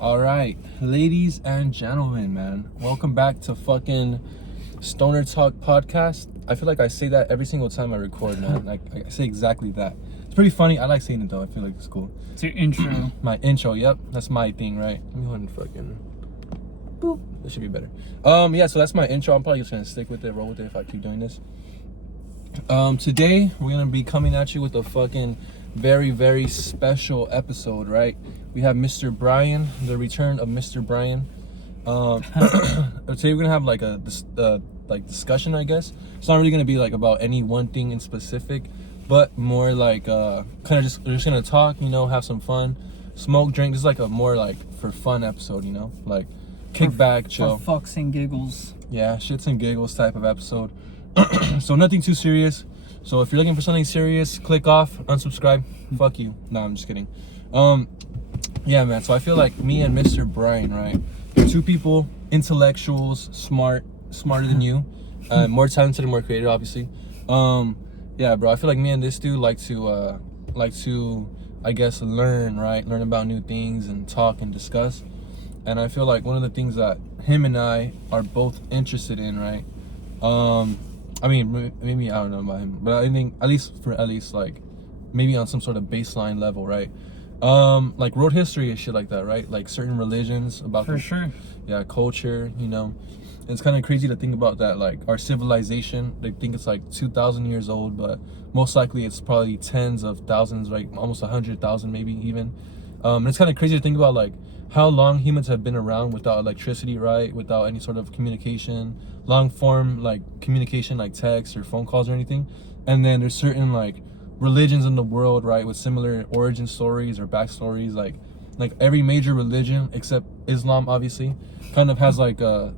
All right, ladies and gentlemen, man, welcome back to fucking Stoner Talk podcast. I feel like I say that every single time I record, man. Like I say exactly that. It's pretty funny. I like saying it though. I feel like it's cool. It's your intro. My intro. Yep, that's my thing, right? Let me go ahead and fucking boop. This should be better. Yeah. So that's my intro. I'm probably just gonna stick with it, roll with it if I keep doing this. Today we're gonna be coming at you with a fucking very, very special episode, right? We have Mr. Brian, the return of Mr. Brian. Today we're gonna have like a discussion, I guess. It's not really gonna be like about any one thing in specific, but more like kind of just we're just gonna talk, you know, have some fun, smoke, drink. This is like a more like for fun episode, you know, like kick back, chill. For fucks and giggles. Yeah, shits and giggles type of episode. So nothing too serious. So if you're looking for something serious, click off, unsubscribe. Fuck you. No, I'm just kidding. Yeah, man. So I feel like me and Mr. Brian, right? Two people, intellectuals, smarter than you, more talented and more creative, obviously. Yeah, bro. I feel like me and this dude like to, I guess, learn, right? Learn about new things and talk and discuss. And I feel like one of the things that him and I are both interested in, right? I mean, maybe I don't know about him, but I think at least like maybe on some sort of baseline level, right? Like road history and shit like that, right? Like certain religions about For sure. Yeah, culture, you know. It's kind of crazy to think about that, like our civilization, they think it's like 2,000 years old, but most likely it's probably tens of thousands, like almost 100,000 maybe even. And it's kind of crazy to think about like how long humans have been around without electricity, right? Without any sort of communication, long form like communication like text or phone calls or anything. And then there's certain like religions in the world, right, with similar origin stories or backstories, like every major religion except Islam obviously kind of has like a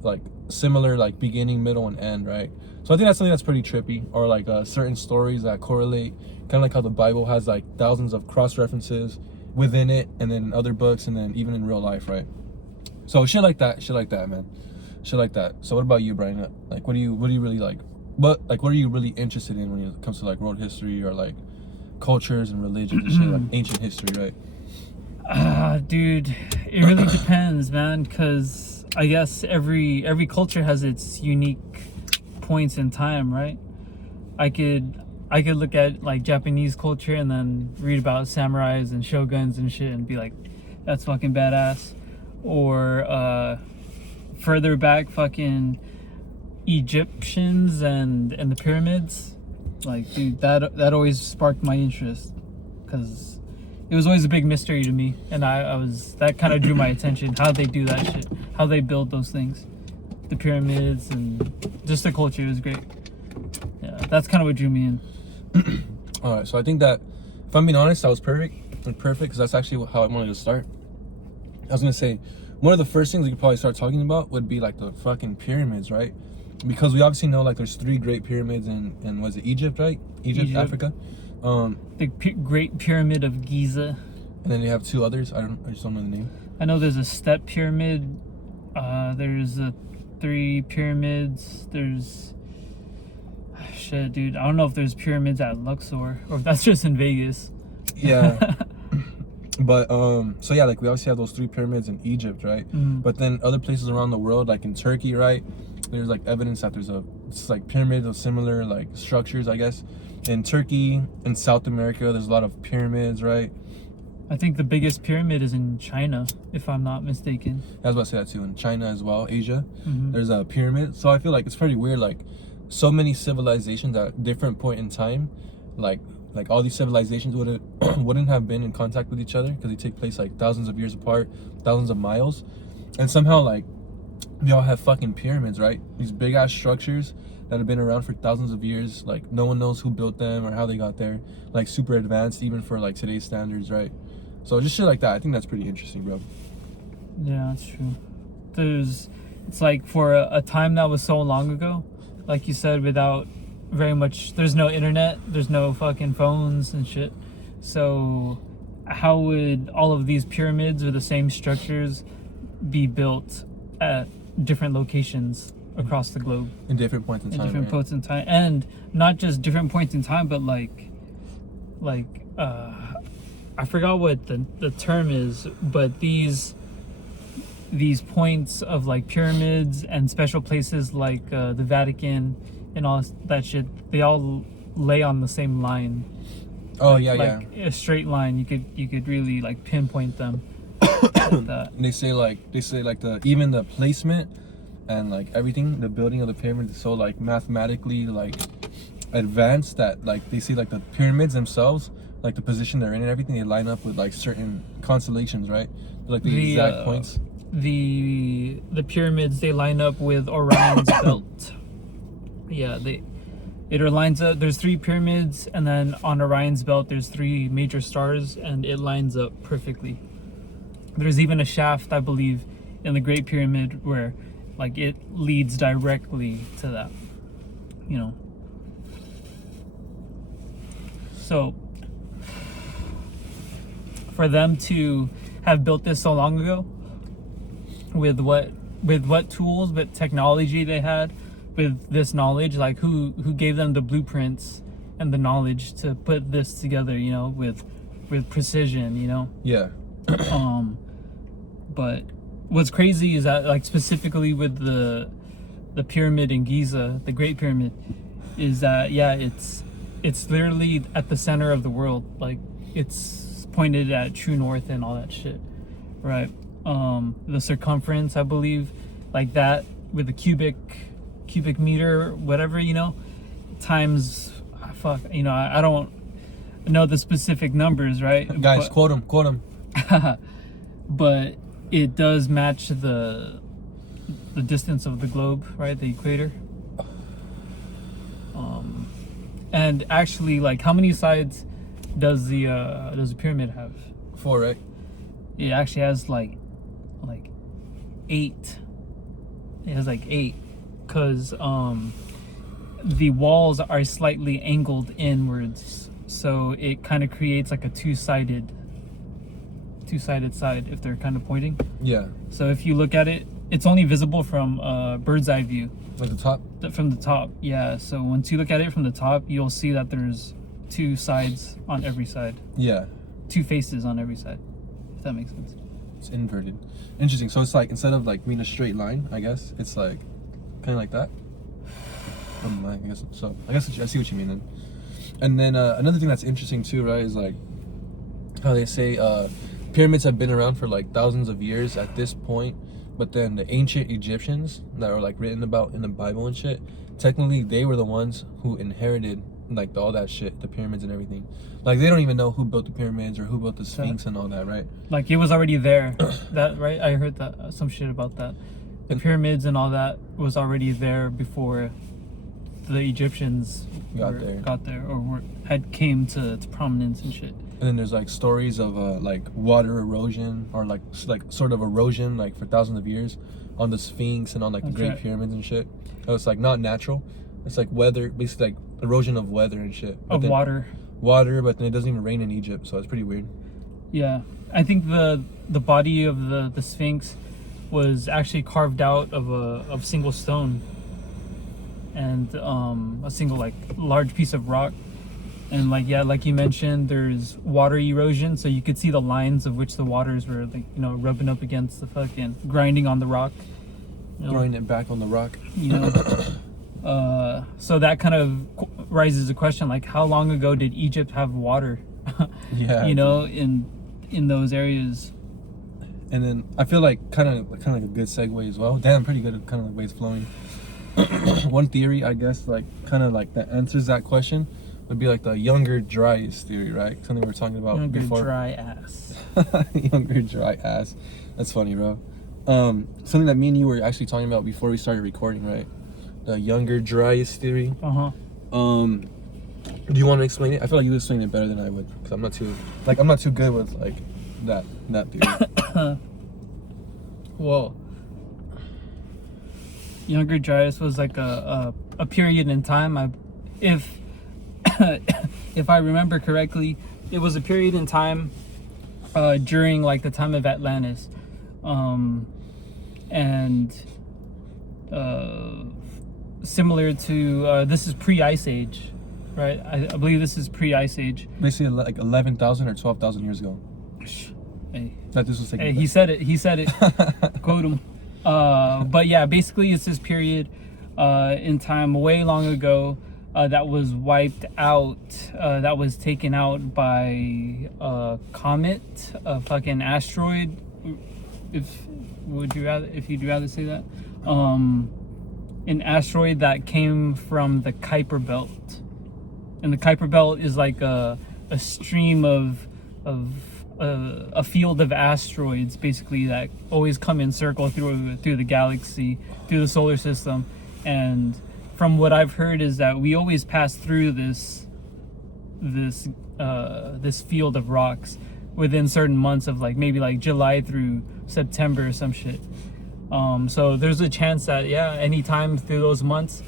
similar like beginning, middle, and end, right? So I think that's something that's pretty trippy. Or like certain stories that correlate, kind of like how the Bible has like thousands of cross references within it, and then other books, and then even in real life, right? So shit like that, man, shit like that. So what about you, Brian? Like what do you really like? What are you really interested in when it comes to like road history or like cultures and religions and shit, like ancient history, right? Dude, it really depends, man, because I guess every culture has its unique points in time, right? I could look at like Japanese culture and then read about samurais and shoguns and shit and be like, that's fucking badass. Or further back, fucking Egyptians and the pyramids. Like, dude, that always sparked my interest because it was always a big mystery to me, and that kind of drew my attention. How they do that shit, how they build those things, the pyramids, and just the culture was great. Yeah, that's kind of what drew me in. All right, so I think that if I'm being honest, that was perfect because that's actually how I wanted to start. I was gonna say one of the first things we could probably start talking about would be like the fucking pyramids, right? Because we obviously know like there's 3 great pyramids in was it Egypt, right? Egypt, Africa. The Great Pyramid of Giza. And then they have 2 others. I just don't know the name. I know there's a step pyramid. There's 3 pyramids. There's shit, dude. I don't know if there's pyramids at Luxor or if that's just in Vegas. Yeah. But so yeah, like we obviously have those 3 pyramids in Egypt, right? But then other places around the world, like in Turkey, right? There's like evidence that it's like pyramids of similar like structures, I guess. In Turkey, in South America, there's a lot of pyramids, right? I think the biggest pyramid is in China, if I'm not mistaken. I was about to say that too. In China as well, Asia, there's a pyramid. So I feel like it's pretty weird, like so many civilizations at different point in time, like all these civilizations wouldn't have been in contact with each other because they take place like thousands of years apart, thousands of miles, and somehow like they all have fucking pyramids, right? These big ass structures that have been around for thousands of years. Like no one knows who built them or how they got there. Like super advanced even for like today's standards, right? So just shit like that. I think that's pretty interesting, bro. Yeah, that's true. It's like for a time that was so long ago, like you said, without very much, there's no internet, there's no fucking phones and shit. So how would all of these pyramids or the same structures be built at different locations across the globe? In different points in time. Different points in time. And not just different points in time, but like I forgot what the term is, but these these points of like pyramids and special places like the Vatican and all that shit, they all lay on the same line. Oh like, yeah, like yeah. a straight line. You could really like pinpoint them. Like that. They say like the even the placement and like everything, the building of the pyramid is so like mathematically like advanced that like they see like the pyramids themselves, like the position they're in and everything, they line up with like certain constellations, right? Like the exact points. The pyramids, they line up with Orion's belt. Yeah, it lines up. There's 3 pyramids, and then on Orion's belt there's 3 major stars, and it lines up perfectly. There's even a shaft, I believe, in the Great Pyramid where like it leads directly to that, you know. So for them to have built this so long ago, with what tools, what technology they had, with this knowledge, like who gave them the blueprints and the knowledge to put this together, you know, with precision, you know. Yeah. But what's crazy is that like specifically with the pyramid in Giza, the Great Pyramid, is that yeah, it's literally at the center of the world. Like it's pointed at true north and all that shit, right? The circumference, I believe, like that with the cubic meter, whatever, you know, times you know, I don't know the specific numbers, right? Guys, quote them. But it does match the distance of the globe, right? The equator. And actually, like, how many sides does the pyramid have? 4, right? It actually has like 8. It has like 8, because the walls are slightly angled inwards, so it kind of creates like a two-sided side if they're kind of pointing. Yeah. So if you look at it, it's only visible from bird's eye view. Like the top? From the top, yeah. So once you look at it from the top, you'll see that there's 2 sides on every side. Yeah. 2 faces on every side, if that makes sense. It's inverted. Interesting. So it's like instead of like being a straight line, I guess it's like kind of like that. I guess so. I guess I see what you mean then. And then another thing that's interesting too, right, is like how they say pyramids have been around for like thousands of years at this point, but then the ancient Egyptians that are like written about in the Bible and shit, technically they were the ones who inherited like all that shit, the pyramids and everything. Like they don't even know who built the pyramids or who built the Sphinx and all that, right? Like it was already there. That, right? I heard that some shit about that. The pyramids and all that was already there before the Egyptians got there or had came to prominence and shit. And then there's like stories of like water erosion or like sort of erosion like for thousands of years on the Sphinx and on like the Great Pyramids and shit. So it's like not natural. It's like weather, basically like erosion of weather and shit. Of water, but then it doesn't even rain in Egypt, so it's pretty weird. Yeah, I think the body of the Sphinx was actually carved out of single stone and a single like large piece of rock. And like, yeah, like you mentioned, there's water erosion, so you could see the lines of which the waters were like, you know, rubbing up against the fucking, grinding on the rock, you know? Grinding it back on the rock, you know. So that kind of raises a question, like how long ago did Egypt have water? Yeah, you know, in those areas. And then I feel like kind of like a good segue as well. Damn, pretty good, kind of like ways flowing. One theory, I guess, like kind of like that answers that question would be like the younger dryas theory, right? Something we were talking about younger before. Dry ass. Younger dry ass. That's funny, bro. Something that me and you were actually talking about before we started recording, right? The younger dryas theory. Do you want to explain it? I feel like you explain it better than I would, because I'm not too good with like that theory. Whoa. Younger Dryas was like a period in time. If I remember correctly, it was a period in time during like the time of Atlantis, and similar to this is pre-Ice Age, right? I believe this is pre-Ice Age. Basically, like 11,000 or 12,000 years ago. Hey, that this was taking hey, place. he said it. Quote him. But yeah, basically it's this period in time way long ago that was wiped out, that was taken out by a comet, a fucking asteroid. If you'd rather say that, an asteroid that came from the Kuiper Belt, and the Kuiper Belt is like a stream of a field of asteroids, basically, that always come in circle through the galaxy, through the solar system. And from what I've heard is that we always pass through this field of rocks within certain months of like maybe like July through September or some shit. So there's a chance that anytime through those months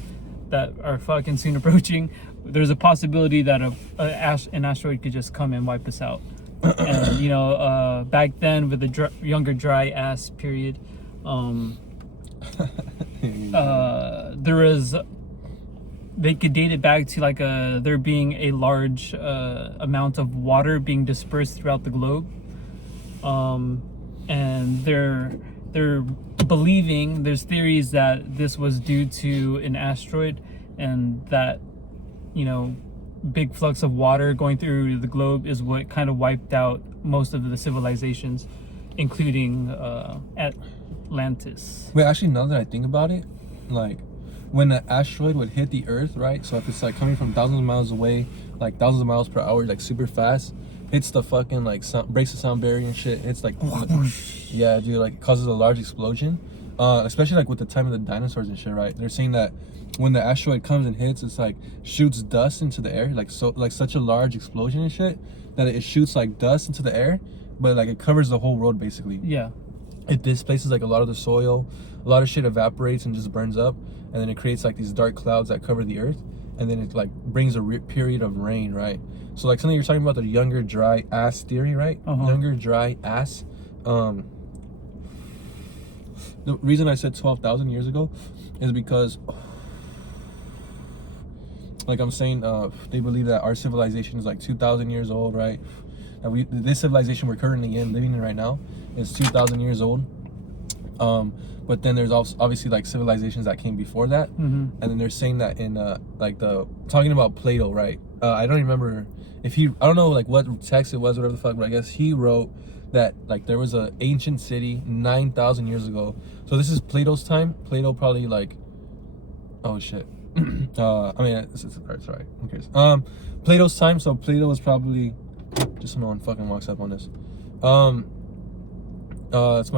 that are fucking soon approaching, there's a possibility that an asteroid could just come and wipe us out. And back then with the younger dry ass period, there was, they could date it back to like there being a large amount of water being dispersed throughout the globe, and they're believing, there's theories that this was due to an asteroid, and that big flux of water going through the globe is what kind of wiped out most of the civilizations, including Atlantis. Wait, actually, now that I think about it, like when an asteroid would hit the Earth, right? So if it's like coming from thousands of miles away, like thousands of miles per hour, like super fast, hits the fucking like breaks the sound barrier and shit. It's like, yeah, dude, like it causes a large explosion. Especially like with the time of the dinosaurs and shit, right? They're saying that when the asteroid comes and hits, it's like shoots dust into the air, like such a large explosion and shit that it shoots like dust into the air, but like it covers the whole world basically. Yeah. It displaces like a lot of the soil, a lot of shit evaporates and just burns up, and then it creates like these dark clouds that cover the earth, and then it like brings a period of rain, right? So like something you're talking about, the younger dry ass theory, right? Younger dry ass. The reason I said 12,000 years ago is because, like I'm saying, they believe that our civilization is like 2,000 years old, right? And this civilization we're currently living in right now, is 2,000 years old. But then there's also obviously like civilizations that came before that, and then they're saying that in like talking about Plato, right? I don't remember if I don't know like what text it was, whatever the fuck, but I guess he wrote that like there was a ancient city 9,000 years ago. So this is Plato's time. Plato probably like, oh shit. I mean, it's sorry. Who cares? Plato's time. So Plato was probably, just someone fucking walks up on this. It's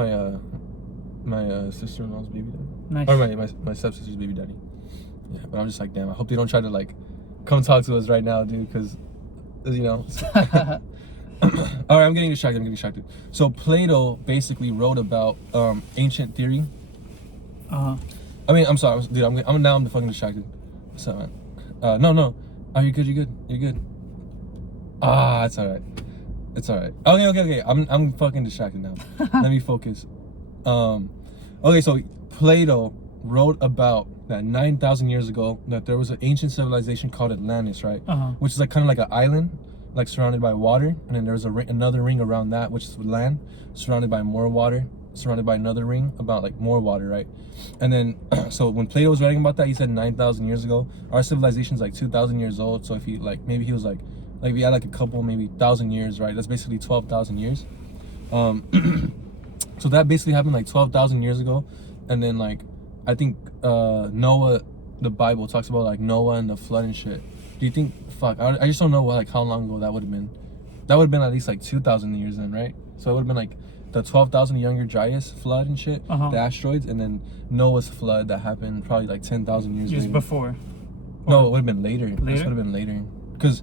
my sister-in-law's baby daddy. Nice. Or my stepsister's baby daddy. Yeah, but I'm just like, damn, I hope they don't try to like come talk to us right now, dude, because all right, I'm getting distracted. So Plato basically wrote about ancient theory. I mean, I'm sorry, dude. I'm fucking distracted. What's up, man? No. Oh, you're good. Ah, it's all right. Okay. I'm fucking distracted now. Let me focus. Okay, so Plato wrote about that 9,000 years ago that there was an ancient civilization called Atlantis, right? Which is like kind of like an island, like surrounded by water, and then there's another ring around that, which is land, surrounded by more water, surrounded by another ring about like more water, right? And then so when Plato was writing about that, he said 9,000 years ago. Our civilization is like 2,000 years old. So if he like, maybe he was like we had like a couple, maybe 1,000 years, right? That's basically 12,000 years. So that basically happened like 12,000 years ago. And then like, I think Noah, the Bible talks about like Noah and the flood and shit. Do you think, I just don't know like how long ago that would have been. That would have been at least like 2,000 years then, right? So it would have been like the 12,000 younger Dryas flood and shit, the asteroids, and then Noah's flood that happened probably like 10,000 years later. Before. No, it would have been later. This would have been later. Because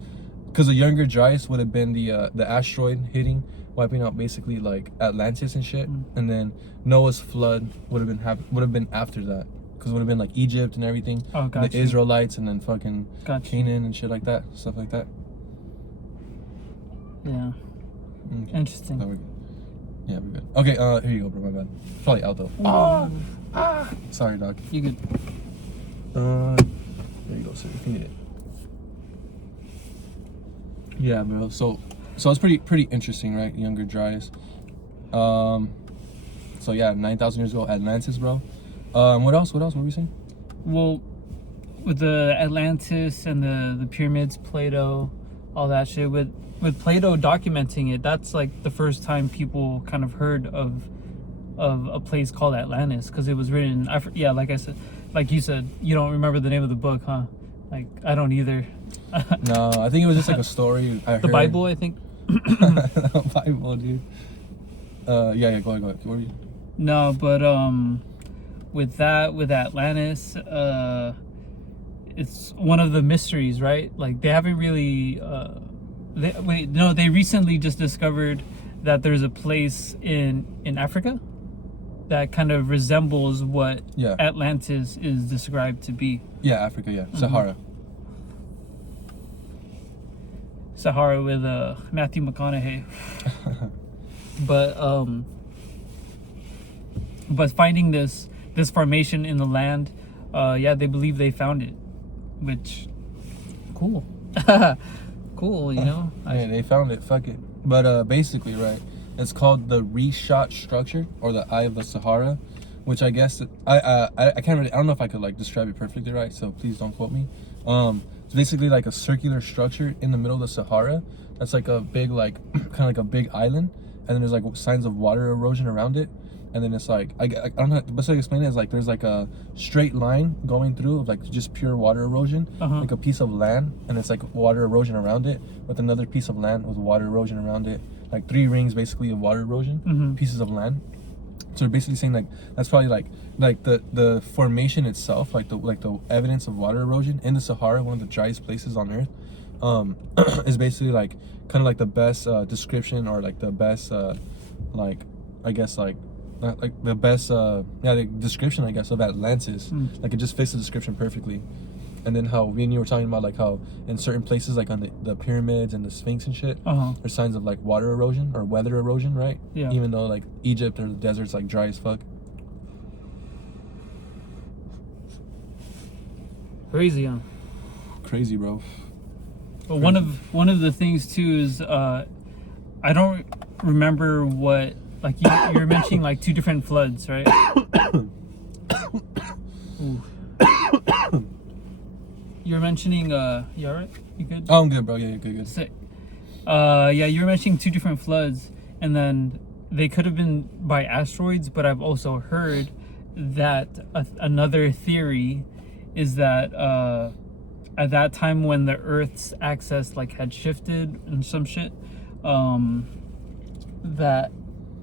the younger Dryas would have been the asteroid hitting, wiping out basically like Atlantis and shit, and then Noah's flood would have been after that, because it would have been like Egypt and everything, the Israelites, and then fucking Canaan and shit like that, stuff like that. Yeah. Okay. Interesting. Oh, we're good. Yeah, we're good. Okay, here you go, bro. My bad. Probably out though. Sorry, dog. You good? There you go, sir. If you need it. Yeah, bro. So it's pretty interesting, right? Younger Dryas. So yeah, 9,000 years ago, Atlantis, bro. What else? What were we saying? Well, with the Atlantis and the pyramids, Plato, all that shit. With Plato documenting it, that's like the first time people kind of heard of a place called Atlantis, because it was written. Yeah, like I said, like you said, you don't remember the name of the book, huh? Like I don't either. No, I think it was just like a story I heard. The Bible, I think. Bible, dude. Yeah, go ahead. What were you? No, but with Atlantis, it's one of the mysteries, right? Like they haven't really. They recently just discovered that there's a place in Africa that kind of resembles what Atlantis is described to be. Yeah, Africa. Yeah, Sahara. Sahara with Matthew McConaughey. But finding this formation in the land, they believe they found it, which cool. Cool, you know. Yeah, they found it. Fuck it. But basically, right, it's called the reshot structure, or the Eye of the Sahara, which I guess I can't really, I don't know if I could like describe it perfectly right, so please don't quote me. It's basically like a circular structure in the middle of the Sahara. That's like a big, like kind of like a big island, and then there's like signs of water erosion around it. And then it's like, I don't know, the best way to explain it is like there's like a straight line going through of like just pure water erosion, like a piece of land, and it's like water erosion around it, with another piece of land with water erosion around it, like 3 rings basically of water erosion, pieces of land. So they're basically saying like that's probably like the formation itself, like the evidence of water erosion in the Sahara, one of the driest places on earth, is basically like kind of like the best description, or like the best like I guess like the best the description I guess of Atlantis. Like it just fits the description perfectly. And then how me and you were talking about like how in certain places like on the pyramids and the Sphinx and shit, there's signs of like water erosion or weather erosion, right? Yeah. Even though like Egypt or the desert's like dry as fuck. Crazy, huh? Crazy, bro. But one of the things too is I don't remember what, like you were mentioning like 2 different floods, right? Ooh. You were mentioning you alright? You good? Oh, I'm good, bro. Yeah, good. Sick. You were mentioning 2 different floods, and then they could have been by asteroids, but I've also heard that another theory is that at that time when the Earth's axis like had shifted and some shit, that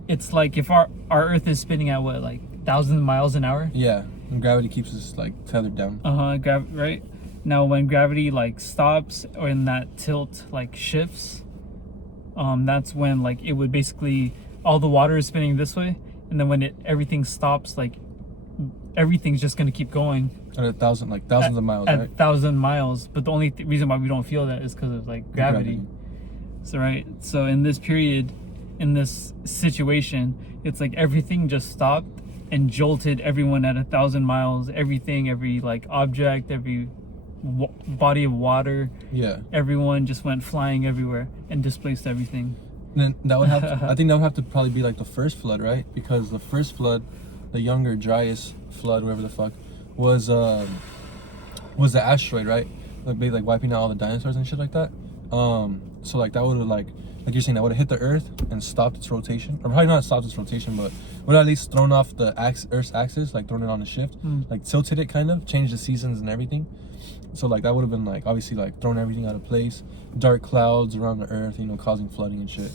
it's like if our Earth is spinning at what, like 1,000 miles an hour? Yeah, and gravity keeps us like tethered down. Right. Now when gravity like stops, or in that tilt like shifts, that's when like it would basically, all the water is spinning this way, and then when everything stops, like everything's just gonna keep going At thousands of miles, at right? 1,000 miles. But the only reason why we don't feel that is because of like gravity. So in this period, in this situation, it's like everything just stopped and jolted everyone at 1,000 miles. Everything, every like object, every body of water, everyone just went flying everywhere and displaced everything. Then that would have I think that would have to probably be like the first flood, right? Because the first flood, the younger, driest flood, whatever the fuck, was the asteroid, right? Like wiping out all the dinosaurs and shit like that. So like that would have like you're saying, that would have hit the Earth and stopped its rotation, or probably not stopped its rotation, but would have at least thrown off the Earth's axis, like thrown it on a shift, like tilted it, kind of changed the seasons and everything. So like that would have been like obviously like thrown everything out of place, dark clouds around the Earth, you know, causing flooding and shit.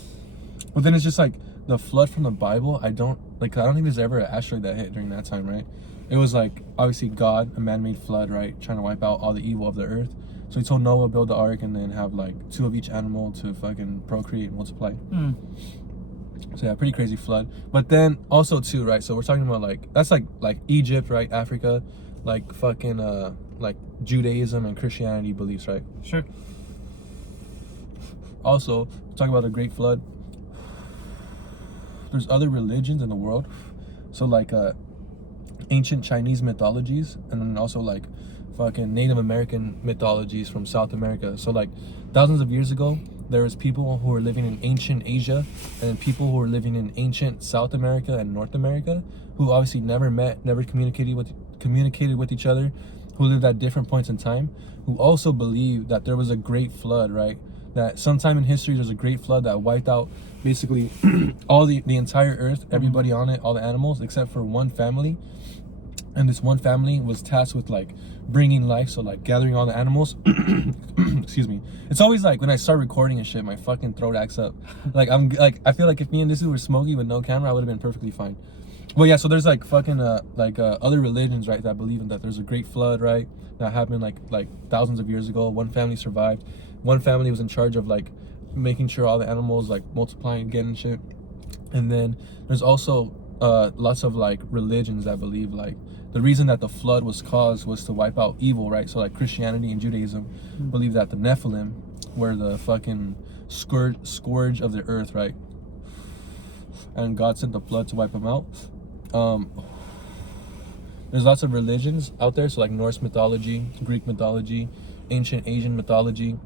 But then it's just like the flood from the Bible. I don't think there's ever an asteroid that hit during that time, right? It was like obviously God, a man-made flood, right, trying to wipe out all the evil of the Earth. So he told Noah build the ark and then have like 2 of each animal to fucking procreate and multiply. So yeah, pretty crazy flood. But then also too, right? So we're talking about like that's like Egypt, right? Africa, like fucking like Judaism and Christianity beliefs, right? Sure. Also, talking about the Great Flood. There's other religions in the world, so like ancient Chinese mythologies, and then also like fucking Native American mythologies from South America. So like thousands of years ago, there was people who were living in ancient Asia, and then people who were living in ancient South America and North America, who obviously never met, never communicated with each other, who lived at different points in time, who also believed that there was a great flood, right? That sometime in history there's a great flood that wiped out basically all the entire earth, everybody on it, all the animals, except for one family. And this one family was tasked with like bringing life, so like gathering all the animals. Excuse me. It's always like when I start recording and shit, my fucking throat acts up. Like I feel like if me and this dude were smoking with no camera, I would have been perfectly fine. Well, yeah. So there's like fucking other religions, right, that believe in that there's a great flood, right, that happened like thousands of years ago. One family survived. One family was in charge of like making sure all the animals like multiplying again and shit. And then there's also lots of like religions that believe like the reason that the flood was caused was to wipe out evil, right? So like Christianity and Judaism believe that the Nephilim were the fucking scourge of the earth, right? And God sent the flood to wipe them out. There's lots of religions out there, so like Norse mythology, Greek mythology, ancient Asian mythology,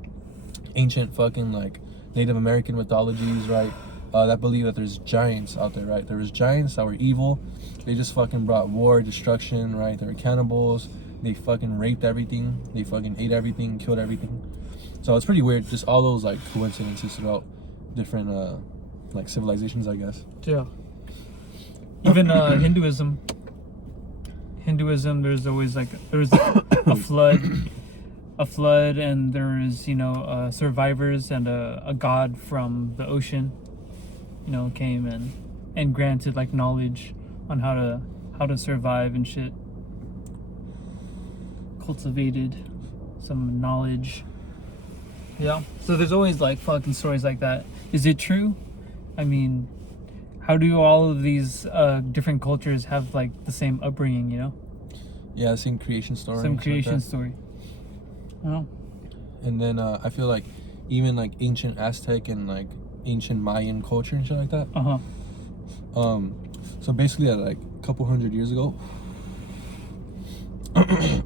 ancient fucking like Native American mythologies, right? That believe that there's giants out there, right? There was giants that were evil. They just fucking brought war, destruction, right? They were cannibals. They fucking raped everything. They fucking ate everything, killed everything. So it's pretty weird. Just all those like coincidences throughout different like civilizations, I guess. Yeah. Even Hinduism. There's always like there's a flood, and there is survivors, and a god from the ocean, came and granted like knowledge on how to survive and shit. Cultivated some knowledge. Yeah. So there's always like fucking stories like that. Is it true? I mean, how do all of these different cultures have like the same upbringing, Yeah, same creation story. Some creation story. Well. And then I feel like even like ancient Aztec and like ancient Mayan culture and shit like that. So basically at like a couple hundred years ago, maybe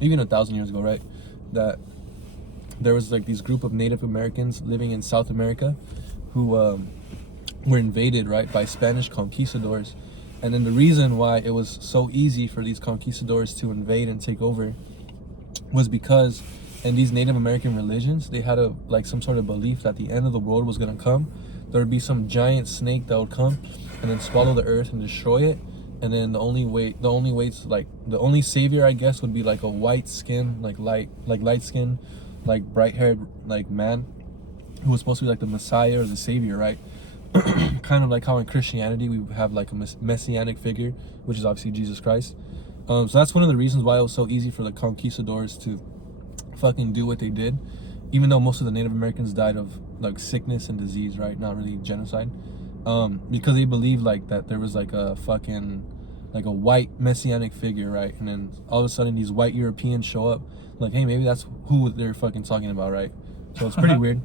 even 1,000 years ago, right, that there was like these group of Native Americans living in South America who were invaded, right, by Spanish conquistadors. And then the reason why it was so easy for these conquistadors to invade and take over was because in these Native American religions, they had like some sort of belief that the end of the world was gonna come. There would be some giant snake that would come and then swallow the earth and destroy it. And then the only savior, I guess, would be like a white skin, light skin, like bright haired like man who was supposed to be like the Messiah or the savior, right? Kind of like how in Christianity we have like a messianic figure, which is obviously Jesus Christ. So that's one of the reasons why it was so easy for the conquistadors to fucking do what they did, even though most of the Native Americans died of like sickness and disease, right? Not really genocide, because they believed like that there was like a fucking like a white messianic figure, right? And then all of a sudden these white Europeans show up, like, hey, maybe that's who they're fucking talking about, right? So it's pretty weird.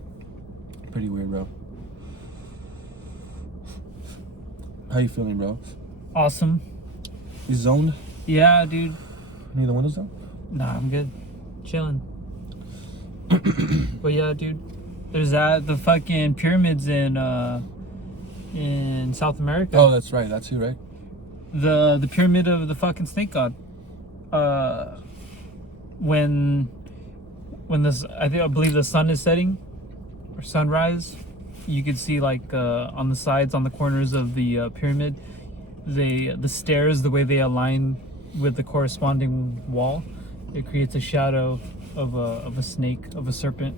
Pretty weird, bro. How you feeling, bro? Awesome. You zoned? Yeah, dude. Need the windows down? Nah, I'm good. Chilling. But yeah, dude. There's the fucking pyramids in South America. Oh, that's right. That's who, right? The pyramid of the fucking snake god. When this, I believe the sun is setting or sunrise, you could see like on the sides, on the corners of the pyramid, the stairs, the way they align with the corresponding wall, it creates a shadow of a snake, of a serpent.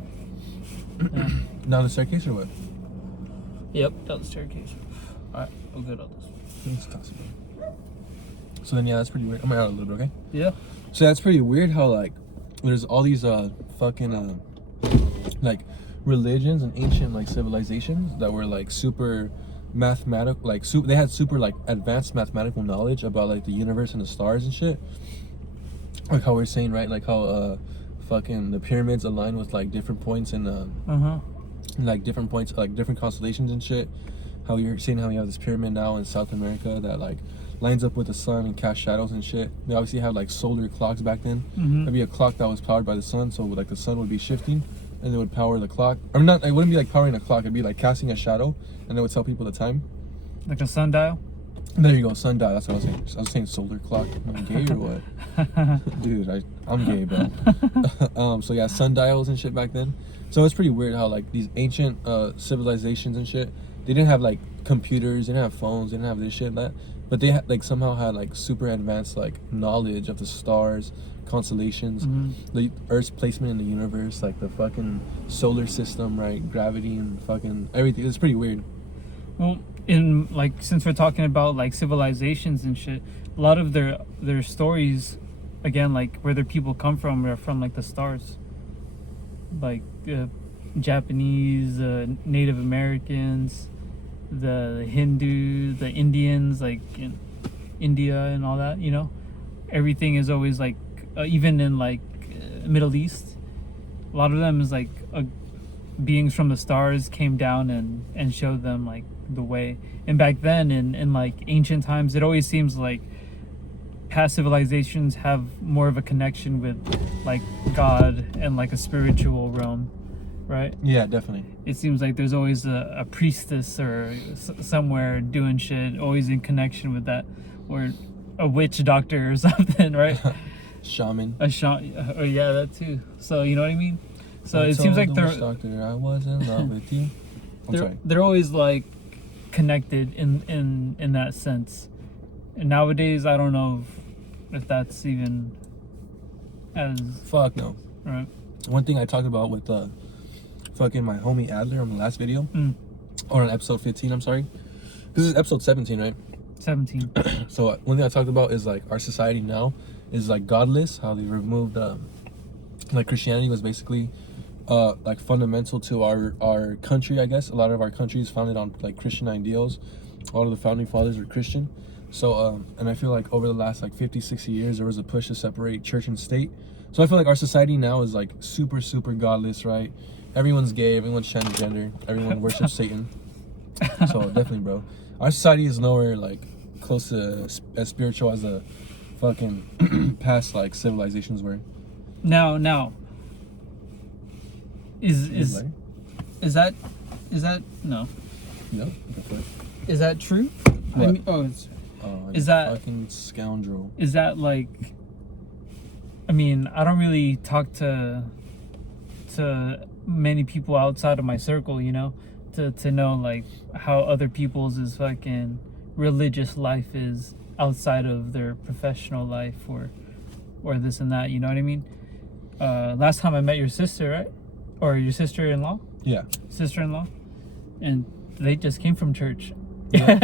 Yeah. Down the staircase or what? Yep, down the staircase. Alright, we'll go down this. So then, yeah, that's pretty weird. I'm gonna add a little bit, okay? Yeah. So that's pretty weird how like there's all these fucking like religions and ancient like civilizations that were like super mathematical, like they had super like advanced mathematical knowledge about like the universe and the stars and shit. Like how we're saying, right? Like how fucking the pyramids align with like different points in like different points, like different constellations and shit. How you're saying how you have this pyramid now in South America that like lines up with the sun and casts shadows and shit. They obviously have like solar clocks back then. There'd be a clock that was powered by the sun, so like the sun would be shifting and it would power the clock. Or not, it wouldn't be like powering a clock. It'd be like casting a shadow, and it would tell people the time. Like a sundial? There you go, sundial. That's what I was saying. I was saying solar clock. I'm gay or what? Dude, I'm gay, bro. So yeah, sundials and shit back then. So it's pretty weird how like these ancient civilizations and shit, they didn't have like computers, they didn't have phones, they didn't have this shit, that, but they had like somehow had like super advanced like knowledge of the stars, constellations, the Earth's placement in the universe, like the fucking solar system, right? Gravity and fucking everything. It's pretty weird. Well, in like, since we're talking about like civilizations and shit, a lot of their stories, again, like where their people come from, are from like the stars, like Japanese, Native Americans, the Hindu, the Indians, like in India and all that. You know, everything is always like, even in like Middle East, a lot of them is like beings from the stars came down and showed them like the way. And back then in like ancient times, it always seems like past civilizations have more of a connection with like God and like a spiritual realm, right? Yeah, definitely. It seems like there's always a priestess or somewhere doing shit, always in connection with that, or a witch doctor or something, right? Shaman. A shaman. Oh yeah, that too. So you know what I mean? So it seems like they're doctor, I was in love with you. They're always like connected in that sense. And nowadays, I don't know if that's even as... Fuck no. Right. One thing I talked about with fucking my homie Adler on the last video, or on episode 15, I'm sorry. This is episode 17, right? 17. So one thing I talked about is like our society now is like godless, how they removed like Christianity was basically like fundamental to our country, I guess. A lot of our country is founded on like Christian ideals. A lot of the founding fathers were Christian. So and I feel like over the last like 50, 60 years, there was a push to separate church and state. So I feel like our society now is like super, super godless, right? Everyone's gay, everyone's transgender, everyone worships Satan. So definitely, bro, our society is nowhere like close to as spiritual as the fucking past like civilizations were. Now is that no? No. Is that true? What? I mean, is that fucking scoundrel? Is that like? I mean, I don't really talk to many people outside of my circle, you know, to know like how other people's is fucking religious life is outside of their professional life or this and that. You know what I mean? Last time I met your sister, right? Or your sister-in-law? Yeah. Sister-in-law, and they just came from church. Yeah.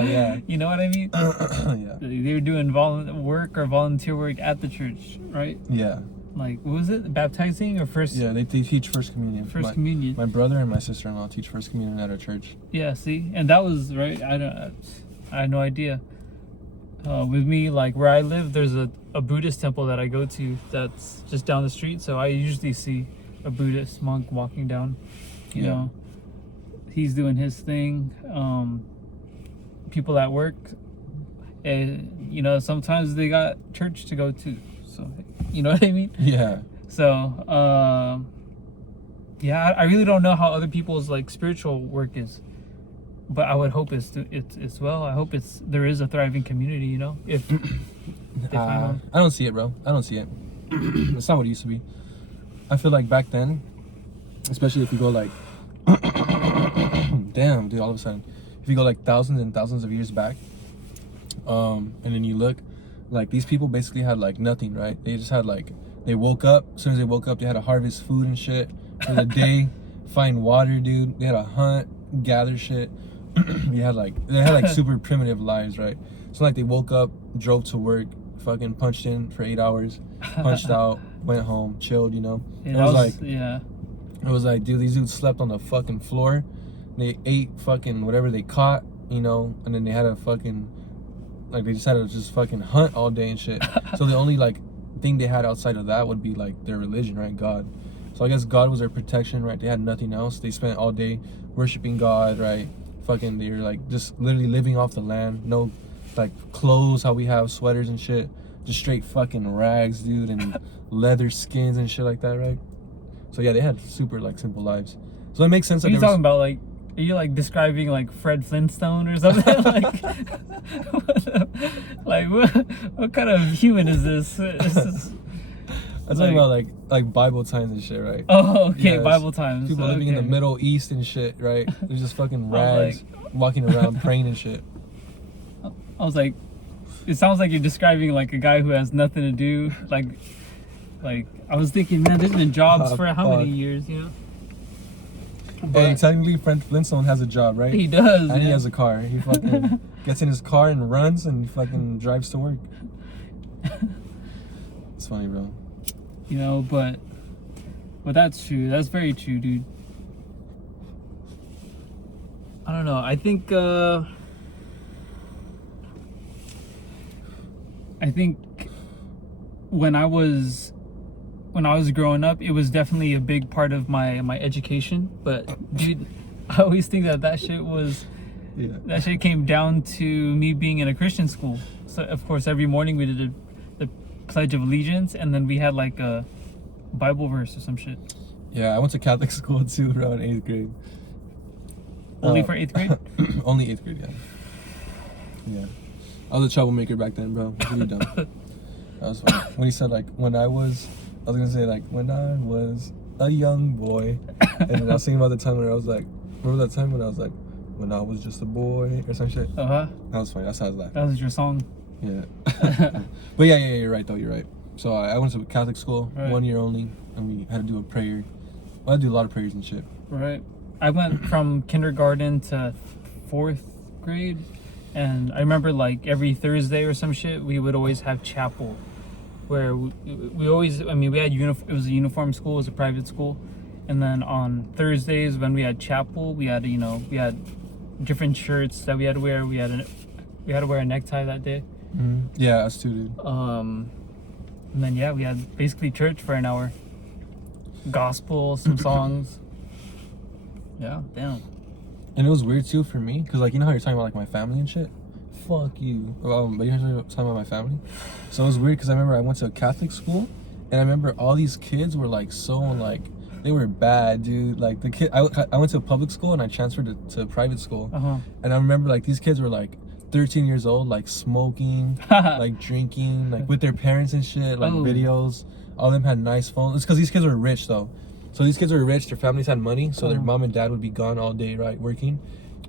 Yeah. You know what I mean? Yeah. They were doing volunteer work at the church, right? Yeah. Like, what was it? Baptizing or first? Yeah, they teach First Communion. First Communion. My brother and my sister-in-law teach First Communion at our church. Yeah, see? And that was, right, I had no idea. With me, like, where I live, there's a Buddhist temple that I go to that's just down the street. So I usually see a Buddhist monk walking down, you know. He's doing his thing. People at work, you know, sometimes they got church to go to. So, you know what I mean? Yeah. So, yeah, I really don't know how other people's like spiritual work is, but I would hope it's well. I hope there is a thriving community. You know, if I don't see it, bro. I don't see it. It's not what it used to be. I feel like back then, especially if you go like, damn, dude, all of a sudden, if you go like thousands and thousands of years back, and then you look, like these people basically had like nothing, right? They just had like, they woke up, as soon as they woke up, they had to harvest food and shit for the day, find water, dude. They had to hunt, gather shit. they had like super primitive lives, right? So like they woke up, drove to work, fucking punched in for 8 hours, punched out, went home, chilled, you know? Yeah, It was like, dude, these dudes slept on the fucking floor. They ate fucking whatever they caught, you know, and then they had a fucking, like, they just had to just fucking hunt all day and shit. So the only, like, thing they had outside of that would be, like, their religion, right? God. So I guess God was their protection, right? They had nothing else. They spent all day worshiping God, right? Fucking, they were, like, just literally living off the land. No, like, clothes, how we have sweaters and shit. Just straight fucking rags, dude, and leather skins and shit like that, right? So yeah, they had super like simple lives. So it makes sense What that are you talking about? Like, are you like describing like Fred Flintstone or something? Like, what kind of human is this? This is, I'm talking about like Bible times and shit, right? oh, okay, Yes. Bible times. People living in the Okay. Middle East and shit, right? They're just fucking I was rags, walking around praying and shit. I was like, it sounds like you're describing like a guy who has nothing to do. Like I was thinking, man, there's been jobs for how many years, you know? Hey, technically, Fred Flintstone has a job, right? He does. And he has a car. He fucking gets in his car and runs and fucking drives to work. It's funny, bro. You know, but that's true. That's very true, dude. I don't know. I think when I was growing up, it was definitely a big part of my education. But dude, I always think that shit came down to me being in a Christian school. So of course, every morning we did the Pledge of Allegiance, and then we had like a Bible verse or some shit. Yeah, I went to Catholic school too, bro, in 8th grade. Only for 8th grade? Only 8th grade, yeah. Yeah. I was a troublemaker back then, bro. Really dumb. That was funny. When he said, like, when I was gonna say, like, when I was a young boy. And then I was thinking about the time when I was like, remember that time when I was like, when I was just a boy or some shit? Uh-huh. That was funny. That's how I was laughing. That was your song? Yeah. But yeah, you're right, though. You're right. So I went to Catholic school, right. 1 year only, and we had to do a prayer. I had to do a lot of prayers and shit. Right. I went from kindergarten to 4th grade, and I remember like every Thursday or some shit, we would always have chapel, where we always, I mean, we had it was a uniform school, it was a private school, and then on Thursdays when we had chapel, we had, you know, we had different shirts that we had to wear. We had to wear a necktie that day. Mm-hmm. Yeah, us too, dude. And then yeah, we had basically church for an hour, gospel, some songs. Yeah, damn. And it was weird too for me, cause like, you know how you're talking about like my family and shit. Fuck you. But you're talking about my family. So it was weird because I remember I went to a Catholic school, and I remember all these kids were like so like, they were bad, dude. Like the kid, I went to a public school and I transferred to private school, and I remember like these kids were like 13 years old, like smoking, like drinking, like with their parents and shit, like videos. All of them had nice phones. It's because these kids were rich though. So these kids were rich, their families had money, so their mom and dad would be gone all day, right, working.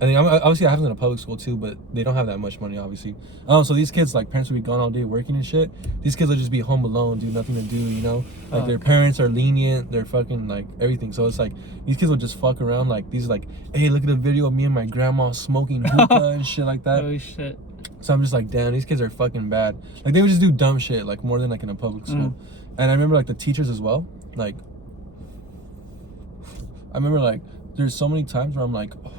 And then obviously I was in a public school too, but they don't have that much money, obviously. So these kids, like, parents would be gone all day working and shit. These kids would just be home alone, do nothing to do, you know? Like, their parents are lenient, they're fucking, like, everything. So it's like, these kids would just fuck around, like, these, like, hey, look at the video of me and my grandma smoking hookah and shit like that. Oh, shit. So I'm just like, damn, these kids are fucking bad. Like, they would just do dumb shit, like, more than, like, in a public school. And I remember, like, the teachers as well, like, I remember, like, there's so many times where I'm like, oh,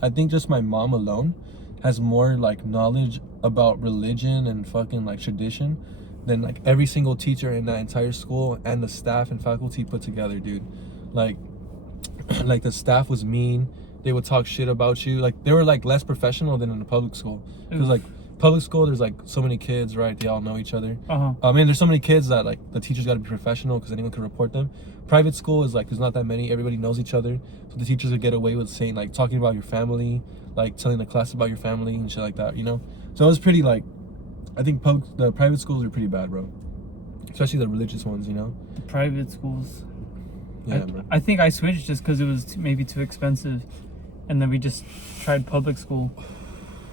I think just my mom alone has more, like, knowledge about religion and fucking, like, tradition than, like, every single teacher in that entire school and the staff and faculty put together, dude. Like, like, the staff was mean. They would talk shit about you. Like, they were, like, less professional than in the public school. Because, like, public school, there's, like, so many kids, right? They all know each other. I mean, there's so many kids that, like, the teachers got to be professional because anyone can report them. Private school is, like, there's not that many. Everybody knows each other. So the teachers would get away with saying, like, talking about your family, like, telling the class about your family and shit like that, you know? So it was pretty, like, I think the private schools are pretty bad, bro. Especially the religious ones, you know? The private schools. Yeah, bro. I think I switched just because it was maybe too expensive. And then we just tried public school.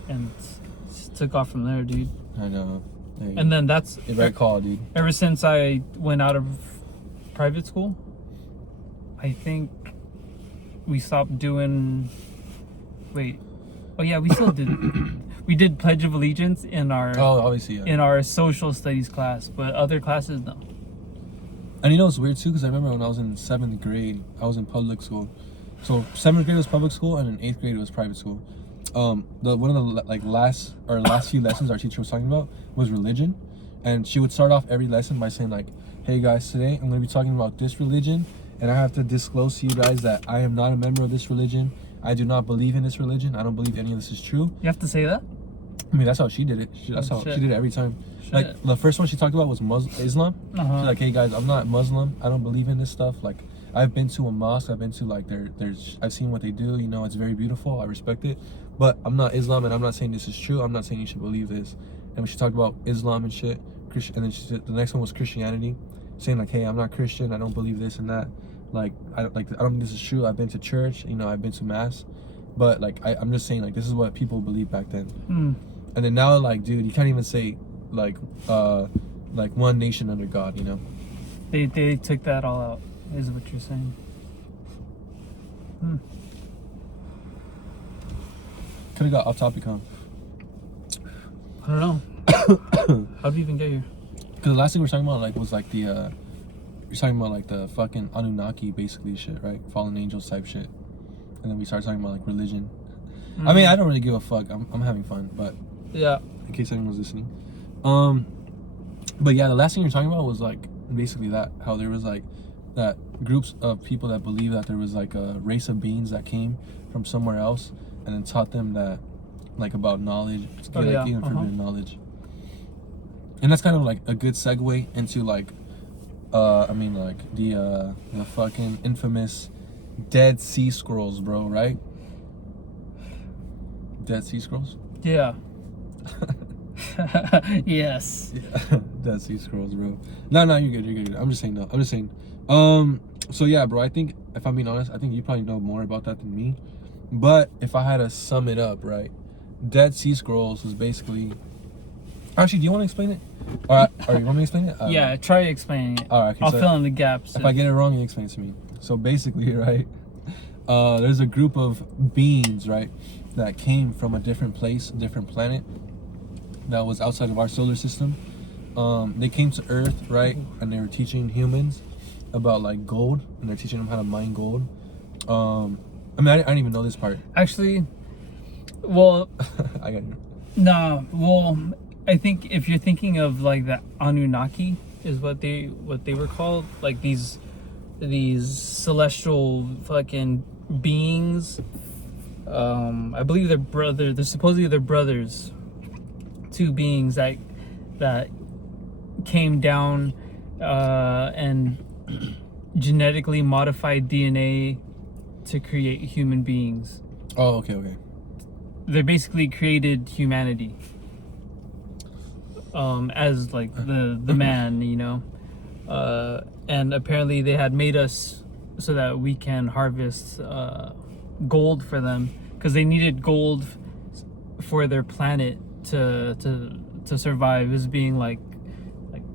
And just took off from there, dude. I know. Hey, and then that's... a right call, dude. Ever since I went out of private school, I think we stopped doing... Wait. Oh, yeah, we still did... We did Pledge of Allegiance in our... Oh, obviously, yeah. In our social studies class, but other classes, no. And you know, it's weird, too, because I remember when I was in 7th grade, I was in public school. So 7th grade was public school, and in 8th grade it was private school. One of the like last few lessons our teacher was talking about was religion, and she would start off every lesson by saying, like, hey guys, today I'm going to be talking about this religion, and I have to disclose to you guys that I am not a member of this religion. I do not believe in this religion. I don't believe any of this is true. You have to say that? I mean, that's how she did it. That's how shit. she did it every time. Shit. Like the first one she talked about was Islam. She's like, hey guys, I'm not Muslim. I don't believe in this stuff. Like, I've been to a mosque. I've been to like I've seen what they do. You know, it's very beautiful. I respect it. But I'm not Islam, and I'm not saying this is true. I'm not saying you should believe this. And when she talked about Islam and shit, and then she said the next one was Christianity, saying like, hey, I'm not Christian. I don't believe this and that. Like, I don't think this is true. I've been to church. You know, I've been to mass. But like, I'm just saying like, this is what people believed back then. And then now, like, dude, you can't even say like one nation under God, you know? They took that all out, is what you're saying. Could have got off topic, huh? I don't know. How'd we even get here? Because the last thing we were talking about like was like the you're talking about like the fucking Anunnaki basically shit, right? Fallen angels type shit. And then we started talking about like religion. I mean, I don't really give a fuck. I'm having fun, but yeah. In case anyone was listening. But yeah, the last thing you're talking about was like basically that, how there was like that groups of people that believe that there was like a race of beings that came from somewhere else and then taught them that like about knowledge, knowledge. And that's kind of like a good segue into like I mean like the fucking infamous Dead Sea Scrolls, bro, right? Dead Sea Scrolls? Yeah. Yes. Yeah. Dead Sea Scrolls, bro. No, you're good. I'm just saying. So yeah, bro, I think if I'm being honest, I think you probably know more about that than me. But if I had to sum it up, right? Dead Sea Scrolls was basically. Actually, do you want to explain it? Or you want me to explain it? Yeah, try explaining it. All right, okay, I'll so fill in the gaps. If I get it wrong, you explain it to me. So basically, right? There's a group of beings, right, that came from a different place, a different planet, that was outside of our solar system. They came to Earth, right, and they were teaching humans about like gold, and they're teaching them how to mine gold. I mean, I didn't even know this part. Actually, well, I got you. Nah, well, I think if you're thinking of like the Anunnaki is what they were called, like these celestial fucking beings. I believe they're supposedly they're brothers. Two beings that came down and genetically modified DNA to create human beings. Oh, okay. They basically created humanity as like the man, you know, and apparently they had made us so that we can harvest gold for them, because they needed gold for their planet to survive, as being like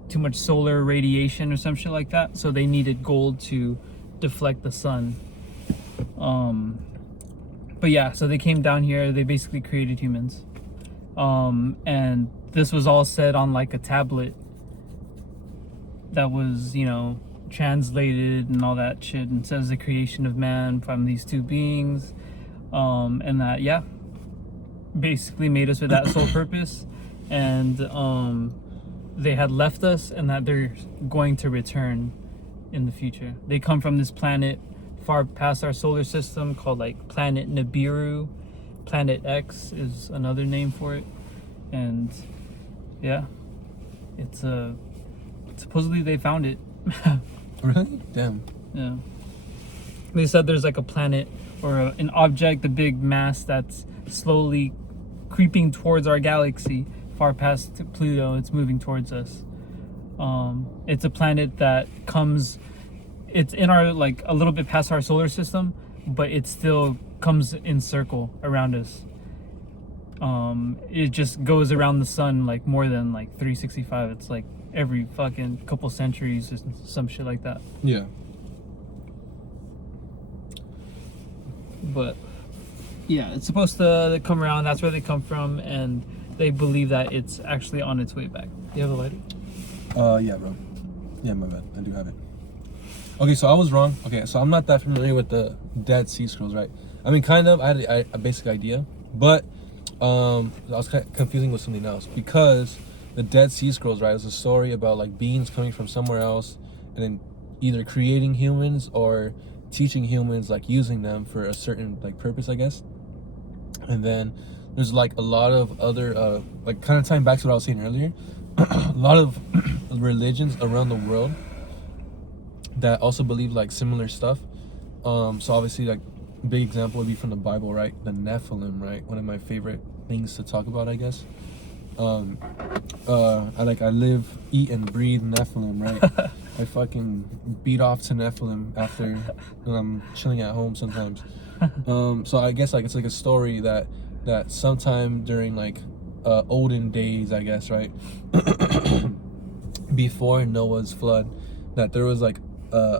too much solar radiation or some shit like that, so they needed gold to deflect the sun. But yeah, so they came down here, they basically created humans, and this was all said on like a tablet that was, you know, translated and all that shit, and says the creation of man from these two beings, and that, yeah, basically made us with that sole purpose, and they had left us, and that they're going to return in the future. They come from this planet far past our solar system called like planet Nibiru. Planet X is another name for it, and yeah, it's supposedly they found it. Really? Damn. Yeah. They said there's like a planet or an object, a big mass that's slowly creeping towards our galaxy, far past Pluto. It's moving towards us. It's a planet that comes. It's in our, like, a little bit past our solar system, but it still comes in circle around us. It just goes around the sun like more than like 365. It's like every fucking couple centuries or some shit like that. Yeah. But yeah, it's supposed to come around. That's where they come from, and they believe that it's actually on its way back. Do you have a lighter? Yeah, bro. Yeah, my bad. I do have it. Okay, so I was wrong. Okay, so I'm not that familiar with the Dead Sea Scrolls, right? I mean, kind of. I had a basic idea, but I was kind of confusing with something else, because the Dead Sea Scrolls, right, was a story about like beings coming from somewhere else and then either creating humans or teaching humans, like using them for a certain like purpose, I guess. And then there's like a lot of other like kind of tying back to what I was saying earlier, a lot of religions around the world that also believe like similar stuff. So obviously, like, big example would be from the Bible, right? The Nephilim, right? One of my favorite things to talk about, I guess. I live, eat, and breathe Nephilim, right? I fucking beat off to Nephilim after I'm chilling at home sometimes. So I guess like it's like a story that sometime during like olden days, I guess, right? Before Noah's flood, that there was like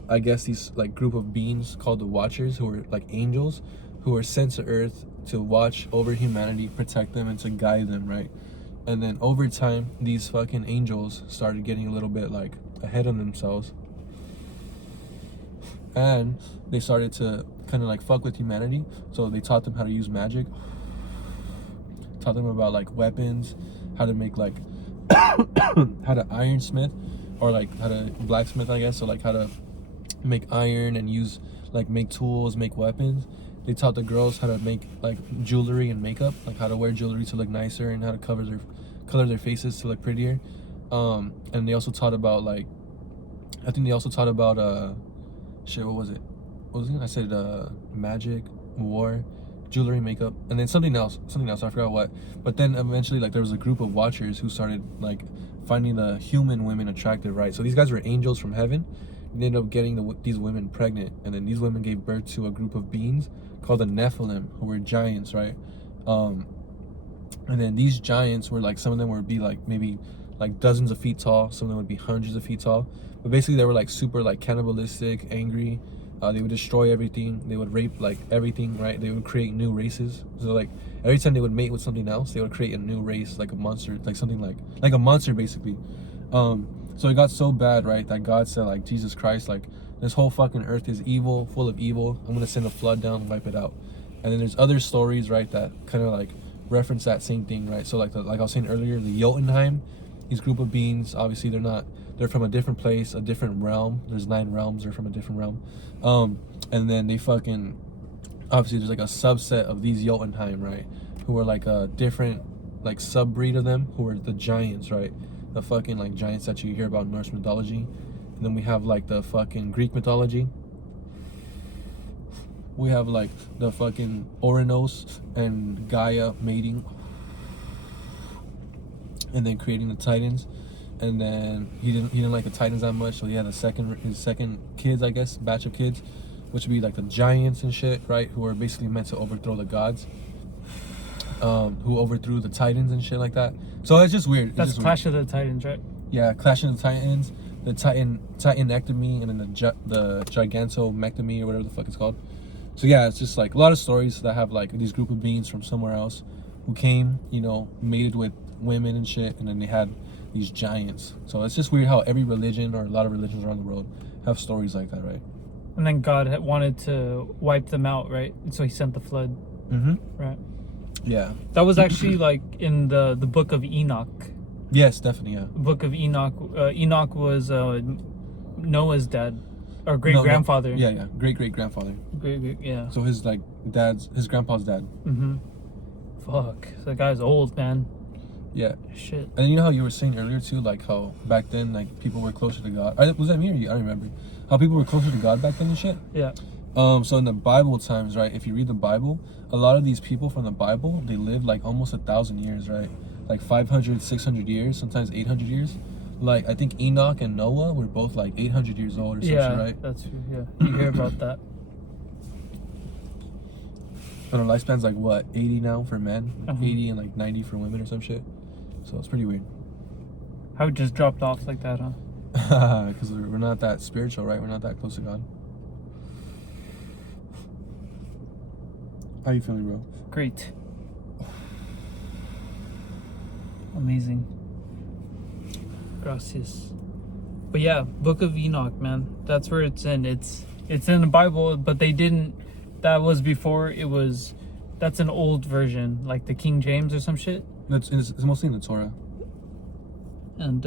I guess these like group of beings called the Watchers, who were like angels who were sent to Earth to watch over humanity, protect them, and to guide them, right? And then over time, these fucking angels started getting a little bit like ahead of themselves, and they started to kind of like fuck with humanity. So they taught them how to use magic, taught them about like weapons, how to make like how to ironsmith, or like how to blacksmith, I guess. So like how to make iron and use like make tools, make weapons. They taught the girls how to make like jewelry and makeup, like how to wear jewelry to look nicer and how to color their faces to look prettier. And they also taught about like, I think they also taught about shit, what was it? I said magic, war, jewelry, makeup, and then something else. I forgot what. But then eventually, like, there was a group of watchers who started like finding the human women attractive, right? So these guys were angels from heaven. They ended up getting these women pregnant, and then these women gave birth to a group of beings called the Nephilim, who were giants, right? And then these giants were like, some of them would be like maybe like dozens of feet tall, some of them would be hundreds of feet tall. But basically, they were like super like cannibalistic, angry. They would destroy everything. They would rape like everything, right? They would create new races. So like every time they would mate with something else, they would create a new race, like a monster, like something like a monster basically. So it got so bad, right, that God said like, Jesus Christ, like, this whole fucking earth is evil, full of evil. I'm gonna send a flood down and wipe it out. And then there's other stories, right, that kind of like reference that same thing, right? So like I was saying earlier, the Jotunheim, these group of beings, obviously they're from a different place, a different realm. There's 9 realms. They're from a different realm. And then they fucking, obviously there's like a subset of these Jotunheim, right, who are like a different like sub-breed of them, who are the giants, right? The fucking like giants that you hear about in Norse mythology. And then we have like the fucking Greek mythology. We have like the fucking Ouranos and Gaia mating, and then creating the Titans. And then he didn't like the Titans that much, so he had his second kids, I guess, batch of kids, which would be like the giants and shit, right? Who are basically meant to overthrow the gods. Who overthrew the Titans and shit like that. So it's just weird. That's Clash of the Titans, right? Yeah, Clash of the Titans, the Titanectomy, and then the Gigantomectomy, or whatever the fuck it's called. So yeah, it's just like a lot of stories that have like these group of beings from somewhere else who came, you know, mated with women and shit, and then they had these giants. So it's just weird how every religion, or a lot of religions around the world, have stories like that, right? And then God had wanted to wipe them out, right? And so he sent the flood. Mm-hmm. Right. Yeah. That was actually like in the book of Enoch. Yes, definitely, yeah. Book of Enoch. Enoch was Noah's dad, or great-grandfather. No, yeah, great-great-grandfather. Yeah. So his grandpa's dad. Mm-hmm. Fuck, that guy's old, man. Yeah. Shit. And you know how you were saying earlier too, like how back then like people were closer to God. Was that me or you? I don't remember. How people were closer to God back then and shit. Yeah. So in the Bible times, right? If you read the Bible, a lot of these people from the Bible, they lived like almost 1,000 years, right? Like 500, 600 years, sometimes 800 years. Like I think Enoch and Noah were both like 800 years old or something, right? Yeah, that's true. Yeah, you hear about that. And our lifespan's like what, 80 now for men, 80 and like 90 for women or some shit. So it's pretty weird. How it just dropped off like that, huh? Because we're not that spiritual, right? We're not that close to God. How you feeling, bro? Great. Amazing. Gracias. But yeah, Book of Enoch, man. That's where it's in. It's in the Bible, but they didn't. That was before it was. That's an old version, like the King James or some shit. It's mostly in the Torah. And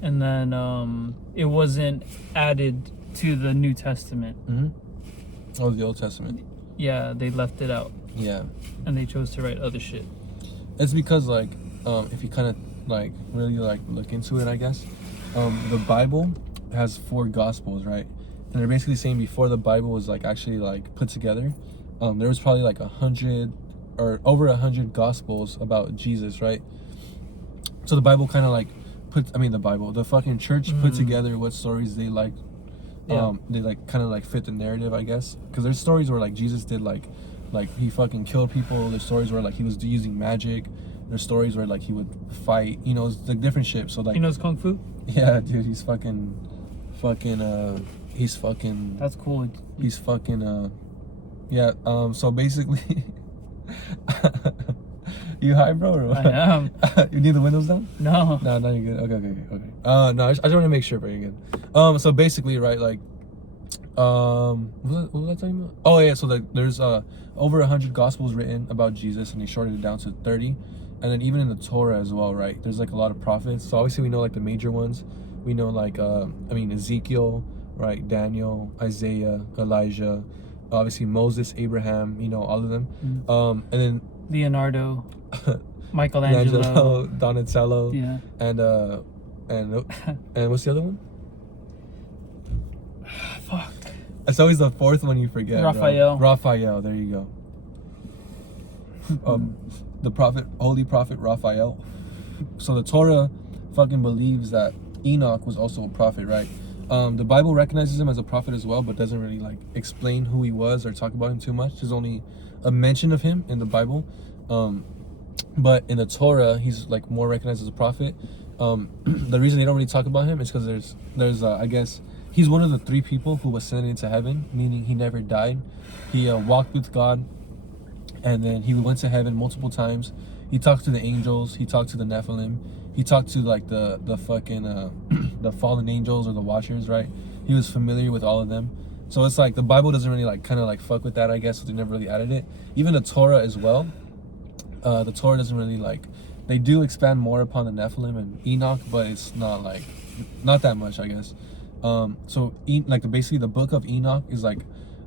and then it wasn't added to the New Testament. Mm-hmm. Oh, the Old Testament. Yeah, they left it out. Yeah. And they chose to write other shit. It's because like if you kind of like really like look into it, I guess the Bible has 4 gospels, right? And they're basically saying before the Bible was like actually like put together, there was probably like 100 or over 100 gospels about Jesus, right? So the Bible kind of like the fucking church put together what stories they like. They like kind of like fit the narrative, I guess, because there's stories where like Jesus did like he fucking killed people. There's stories where like he was using magic. There's stories where like he would fight, you know, it's like different shit. So like He knows kung fu. yeah, dude, he's fucking That's cool. he's fucking yeah. So basically you high, bro, or what? I am. You need the windows down? No. No, you're good. Okay. No, I just want to make sure, but you're good. So basically, right, like, what was I talking about? Oh yeah, so like, there's over 100 gospels written about Jesus, and they shorted it down to 30, and then even in the Torah as well, right? There's like a lot of prophets. So obviously we know like the major ones. We know like, Ezekiel, right? Daniel, Isaiah, Elijah, obviously Moses, Abraham. You know all of them. And then Leonardo. Michelangelo, Donatello, yeah, and what's the other one? Fuck. It's always the 4th one you forget. Raphael. Bro. Raphael, there you go. The holy prophet Raphael. So the Torah fucking believes that Enoch was also a prophet, right? The Bible recognizes him as a prophet as well, but doesn't really like explain who he was or talk about him too much. There's only a mention of him in the Bible. But in the Torah, he's like more recognized as a prophet. The reason they don't really talk about him is because there's I guess he's one of the 3 people who was sent into heaven, meaning he never died. He walked with God, and then he went to heaven multiple times. He talked to the angels. He talked to the Nephilim. He talked to like the fucking the fallen angels or the Watchers, right? He was familiar with all of them. So it's like the Bible doesn't really like kind of like fuck with that, I guess. So they never really added it. Even the Torah as well. The Torah doesn't really like, they do expand more upon the Nephilim and Enoch, but it's not that much, I guess. So basically the book of Enoch is like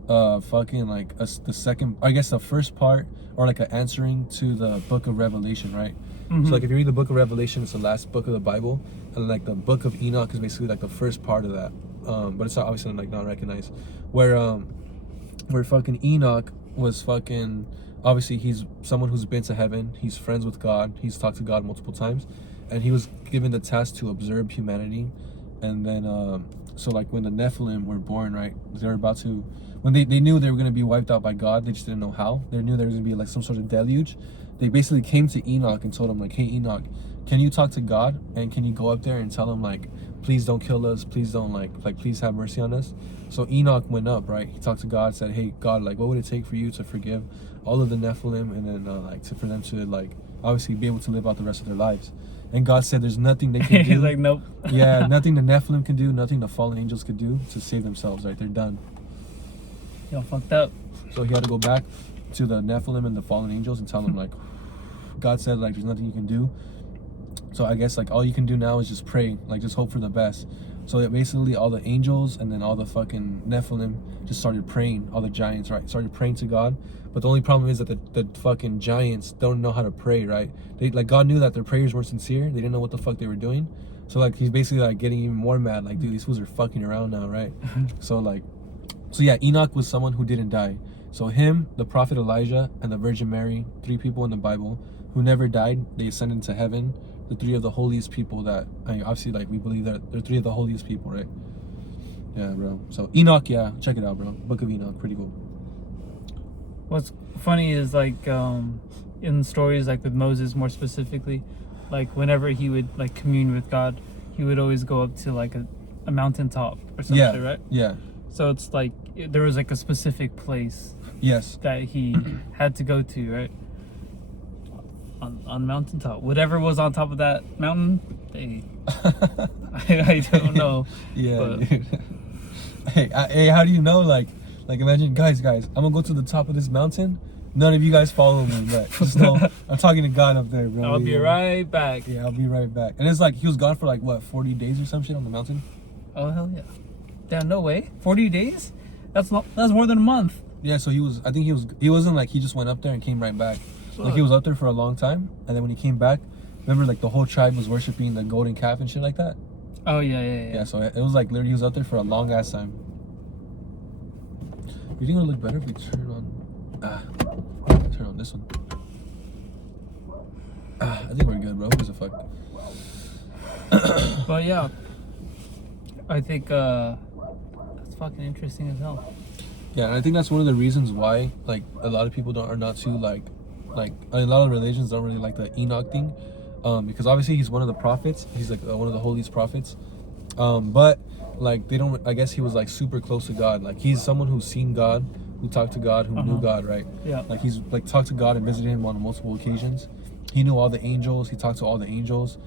fucking like the second, I guess the first part, or like an answering to the book of Revelation, right? So like if you read the book of Revelation, it's the last book of the Bible, and like the book of Enoch is basically like the first part of that, but it's obviously like not recognized. Where fucking Enoch was fucking, obviously he's someone who's been to heaven. He's friends with God. He's talked to God multiple times, and he was given the task to observe humanity. And then so like when the Nephilim were born, right, they were about to, when they knew they were going to be wiped out by God, they just didn't know how. They knew there was going to be like some sort of deluge. They basically came to Enoch and told him like, hey Enoch, can you talk to God, and can you go up there and tell him like, please don't kill us, please don't like please have mercy on us. So Enoch went up, right? He talked to God, said, hey God, like what would it take for you to forgive all of the Nephilim, and then for them to like obviously be able to live out the rest of their lives. And God said there's nothing they can do. He's like, nope. Yeah, nothing the Nephilim can do, nothing the fallen angels could do to save themselves, right? They're done. Y'all fucked up. So he had to go back to the Nephilim and the fallen angels and tell them like, God said like there's nothing you can do. So I guess like all you can do now is just pray, like just hope for the best. So that basically all the angels and then all the fucking Nephilim just started praying, all the giants, right? Started praying to God. But the only problem is that the fucking giants don't know how to pray, right? They like, God knew that their prayers were sincere. They didn't know what the fuck they were doing. So like he's basically like getting even more mad, like, dude, these fools are fucking around now, right? So yeah, Enoch was someone who didn't die. So him, the prophet Elijah, and the Virgin Mary, 3 people in the Bible who never died, they ascended to heaven. The 3 of the holiest people that, obviously like we believe that they're 3 of the holiest people, right? Yeah, bro. So Enoch, yeah, check it out, bro. Book of Enoch, pretty cool. What's funny is like in stories like with Moses more specifically, like whenever he would like commune with God, he would always go up to like a mountaintop or something, right? Yeah. So it's like there was like a specific place Yes. that he had to go to, right? On mountaintop, whatever was on top of that mountain, I don't know. Yeah, but dude. Hey, how do you know? Like imagine, guys, I'm gonna go to the top of this mountain. None of you guys follow me, but just know I'm talking to God up there, bro. I'll be right back. Yeah, I'll be right back. And it's like he was gone for like what, 40 days or some shit on the mountain. Oh hell yeah! Damn, no way. 40 days? That's more than a month. Yeah, so he was. I think he wasn't like he just went up there and came right back. Like he was up there for a long time, and then when he came back, remember like the whole tribe was worshiping the golden calf and shit like that. Oh yeah. Yeah, so it was like literally he was up there for a long ass time. You think it would look better if we turn on this one? I think we're good, bro. Who gives a fuck? But yeah, I think that's fucking interesting as hell. Yeah, and I think that's one of the reasons why like a lot of people are not too like a lot of religions don't really like the Enoch thing, because obviously he's one of the prophets. He's like one of the holiest prophets, but like they don't. I guess he was like super close to God. Like he's someone who's seen God, who talked to God, who knew God, right? Yeah. Like he's like talked to God and visited him on multiple occasions. He knew all the angels. He talked to all the angels.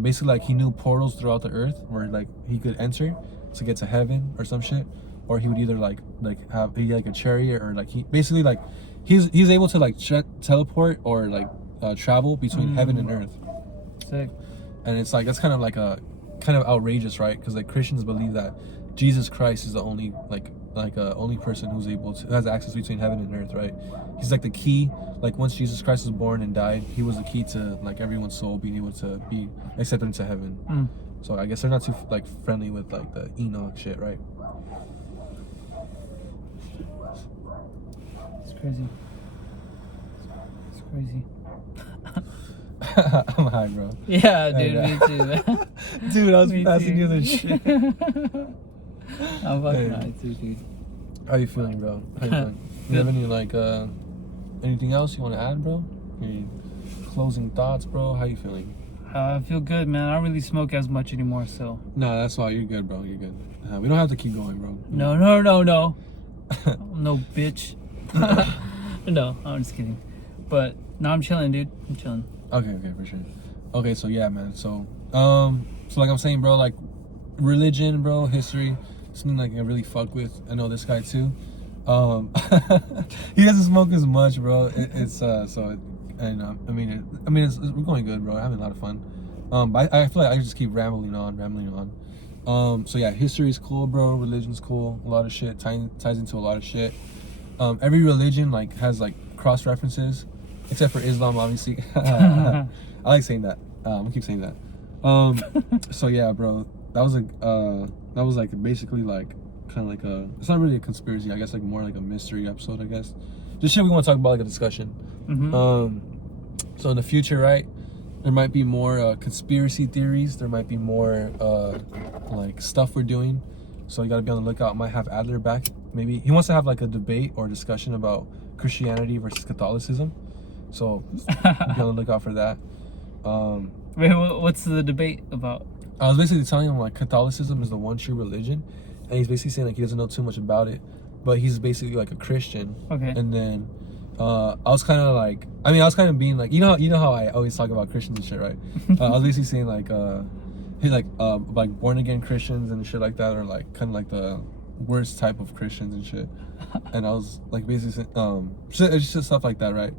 Basically, like he knew portals throughout the earth where like he could enter to get to heaven or some shit, or he would either like have like a chariot or like he basically like he's able to like teleport or like travel between heaven and earth. Sick. And it's like that's kind of outrageous, right? Because like Christians believe that Jesus Christ is the only only person who has access between heaven and earth, right? He's like the key. Like once Jesus Christ was born and died, he was the key to like everyone's soul being able to be accepted into heaven. So I guess they're not too like friendly with like the Enoch shit, right? It's crazy. It's crazy. I'm high, bro. Yeah, dude, me too. Dude, I was Me passing too. you the shit. I'm fucking Hey. high too, dude. How you feeling, bro? How you feeling? You have any like anything else you want to add, bro? Any closing thoughts, bro? How you feeling? I feel good, man. I don't really smoke as much anymore, so. No, that's why you're good, bro. You're good. We don't have to keep going, bro. No. No, bitch. No, I'm just kidding. But no, I'm chilling, dude. I'm chilling. Okay, for sure. Okay, so yeah, man. So like I'm saying, bro, like religion, bro, history, something like I really fuck with. I know this guy too. He doesn't smoke as much, bro. We're going good, bro. Having a lot of fun. But I feel like I just keep rambling on. So yeah, history's cool, bro. Religion's cool. A lot of shit ties into a lot of shit. Every religion like has like cross references, except for Islam, obviously. I like saying that. I'm gonna keep saying that. So yeah, bro. That was like basically like kind of like it's not really a conspiracy, I guess, like more like a mystery episode, I guess. Just shit we want to talk about, like a discussion. So in the future, right, there might be more conspiracy theories. There might be more like stuff we're doing. So you gotta be on the lookout. Might have Adler back. Maybe he wants to have like a debate or discussion about Christianity versus Catholicism. So be on the lookout for that. Wait, what's the debate about? I was basically telling him like Catholicism is the one true religion, and he's basically saying like he doesn't know too much about it, but he's basically like a Christian. Okay. And then I was kind of being like, you know how I always talk about Christians and shit, right? I was basically saying like he's like born again Christians and shit like that, or like kind of like the worst type of Christians and shit. And I was like basically it's just stuff like that, right?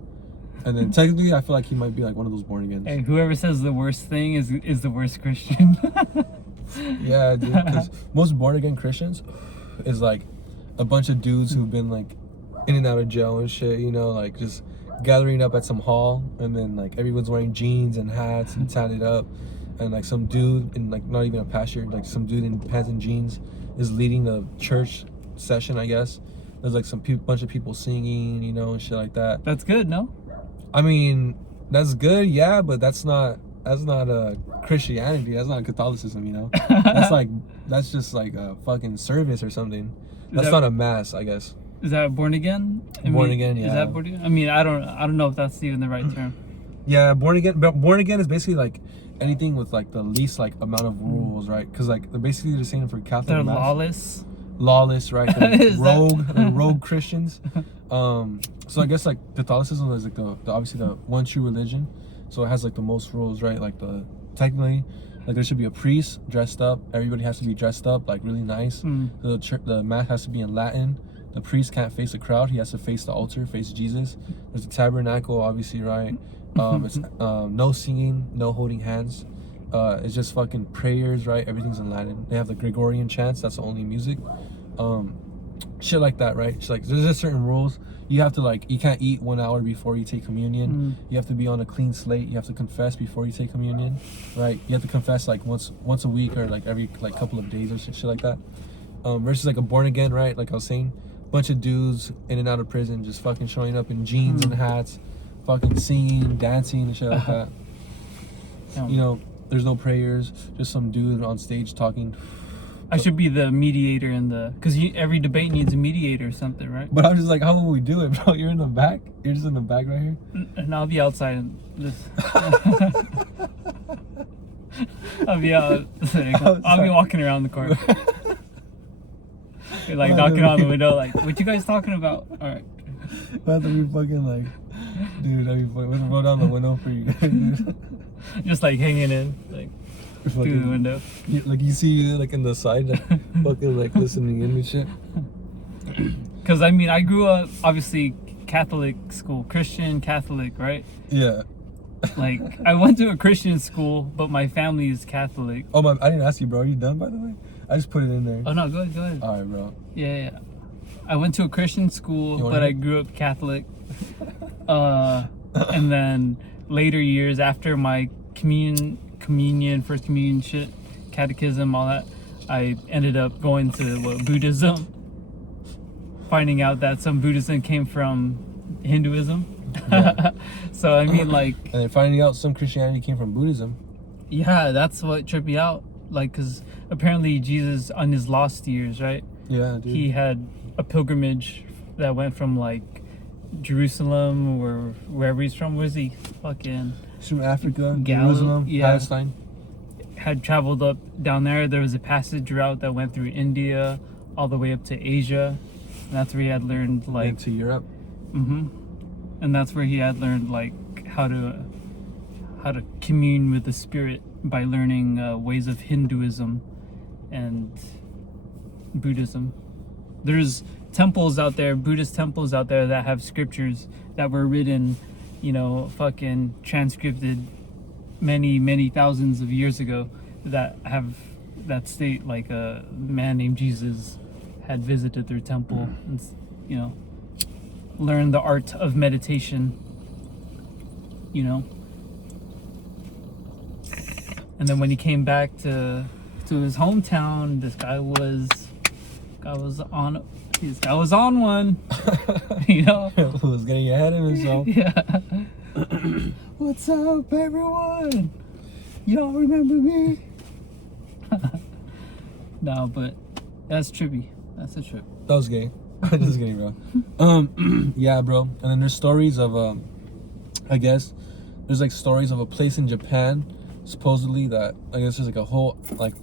And then technically I feel like he might be like one of those born agains. Hey, whoever says the worst thing is the worst Christian. Yeah, dude, because most born again Christians is like a bunch of dudes who've been like in and out of jail and shit, you know, like just gathering up at some hall, and then like everyone's wearing jeans and hats and tatted up, and like some dude in like not even a pastor, like some dude in pants and jeans is leading the church session, I guess. There's like some bunch of people singing, you know, and shit like that. That's good, no? I mean, that's good, yeah, but that's not a Christianity. That's not Catholicism, you know. that's just like a fucking service or something. That's not a mass, I guess. Is that born again? Born again, yeah. Is that born again? I mean, I don't know if that's even the right term. Yeah, born again. But born again is basically like anything with like the least like amount of rules, right? Because like they're basically the same for Catholic. They're mass. lawless. Lawless, right? They're rogue Christians. So I guess like Catholicism is like the obviously the one true religion. So it has like the most rules, right? Like technically, like there should be a priest dressed up. Everybody has to be dressed up like really nice. The mass has to be in Latin. The priest can't face the crowd. He has to face the altar, face Jesus. There's a tabernacle, obviously, right? It's no singing, no holding hands. It's just fucking prayers, right? Everything's in Latin. They have the Gregorian chants. That's the only music. shit like that, right? It's like there's just certain rules. You have to like, you can't eat 1 hour before you take communion. You have to be on a clean slate. You have to confess before you take communion, right? You have to confess like once a week or like every like couple of days or shit like that. Versus like a born again, right? Like I was saying, bunch of dudes in and out of prison just fucking showing up in jeans and hats, fucking singing, dancing and shit like that. You know, there's no prayers, just some dude on stage talking. I should be the mediator in the, because every debate needs a mediator or something, right? But I'm just like, how will we do it, bro? You're in the back? You're just in the back right here? And I'll be outside and just... I'll be out. I'll be walking around the court. You're like knocking on the window, like, what you guys talking about? All right. We'll have to be fucking like, dude, that'd be funny. We'll roll down the window for you guys, dude. Just like hanging in, like, through the window. Like you see, like in the side, like, fucking like listening in and shit. Because I mean, I grew up obviously Catholic school, Christian Catholic, right? Yeah. Like I went to a Christian school, but my family is Catholic. Oh my! I didn't ask you, bro. Are you done, by the way? I just put it in there. Oh no, go ahead. All right, bro. Yeah. I went to a Christian school, but I grew up Catholic. And then later years after my communion, first communion shit, catechism, all that, I ended up going to Buddhism, finding out that some Buddhism came from Hinduism. Yeah. So I mean, like, and then finding out some Christianity came from Buddhism. Yeah, that's what tripped me out. Like, because apparently Jesus on his lost years, right? Yeah, dude. He had a pilgrimage that went from like Jerusalem or wherever he's from. Where's he? Fucking. He's from Africa, Galilee, Jerusalem, Palestine. Had traveled up down there. There was a passage route that went through India all the way up to Asia. And that's where he had learned like into Europe. And that's where he had learned like how to commune with the spirit by learning ways of Hinduism and Buddhism. There's temples out there, Buddhist temples out there that have scriptures that were written, fucking transcribed many thousands of years ago that state like a man named Jesus had visited their temple and, learned the art of meditation, And then when he came back to his hometown, this guy was on one. He was getting ahead of himself. Yeah. What's up, everyone? Y'all remember me? No, but that's trippy. That's a trip. That was gay. Just kidding, bro. Yeah, bro. And then there's stories of I guess there's like stories of a place in Japan, supposedly, that I guess there's like a whole like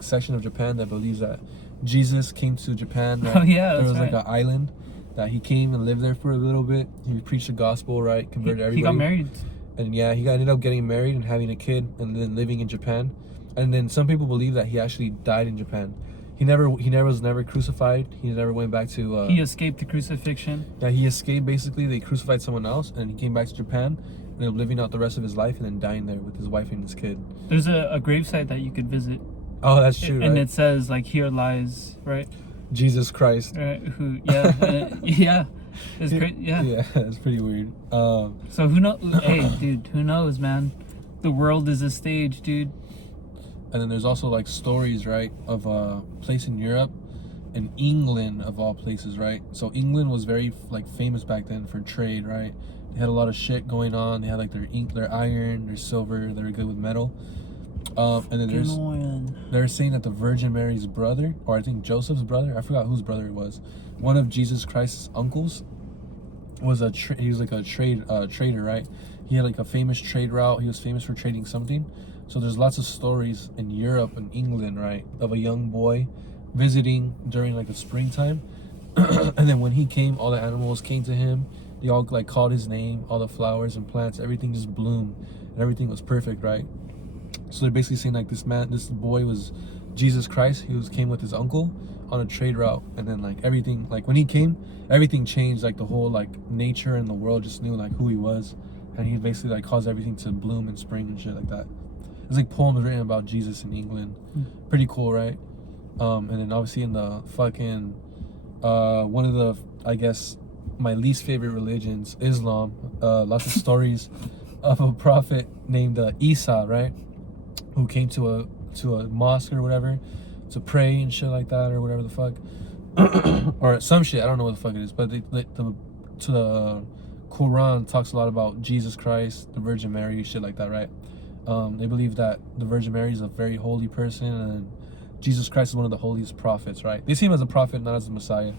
section of Japan that believes that Jesus came to Japan. Right? Oh yeah, there was right. like an island that he came and lived there for a little bit. He preached the gospel, right? Converted everybody. He got married. And yeah, he ended up getting married and having a kid, and then living in Japan. And then some people believe that he actually died in Japan. He was never crucified. He never went back to. He escaped the crucifixion. Yeah, he escaped. Basically, they crucified someone else, and he came back to Japan, and ended up living out the rest of his life, and then dying there with his wife and his kid. There's a gravesite that you could visit. Oh, that's true. And right? It says like, "Here lies," right? Jesus Christ. Who? Yeah, yeah. It's great. Yeah. Yeah, it's pretty weird. So who knows? Hey, dude, who knows, man? The world is a stage, dude. And then there's also like stories, right, of a place in Europe, in England of all places, right? So England was very like famous back then for trade, right? They had a lot of shit going on. They had like their iron, their silver. They were good with metal. And then they're saying that the Virgin Mary's brother, or I think Joseph's brother, I forgot whose brother it was, one of Jesus Christ's uncles, was he was like a trader, right? He had like a famous trade route. He was famous for trading something. So there's lots of stories in Europe and England, right, of a young boy visiting during like the springtime. And then when he came, all the animals came to him. They all like called his name, all the flowers and plants, everything just bloomed and everything was perfect, right? So they're basically saying like this boy was Jesus Christ. He came with his uncle on a trade route, and then like everything, like when he came, everything changed. Like the whole like nature and the world just knew like who he was, and he basically like caused everything to bloom in spring and shit like that. It's like poems written about Jesus in England. Pretty cool, right? And then obviously in the fucking one of the, I guess, my least favorite religions, Islam. Lots of stories of a prophet named Isa, right, who came to a mosque or whatever to pray and shit like that or whatever the fuck, or some shit. I don't know what the fuck it is, but the Quran talks a lot about Jesus Christ, the Virgin Mary, shit like that, right? They believe that the Virgin Mary is a very holy person, and Jesus Christ is one of the holiest prophets, right? They see him as a prophet, not as a Messiah.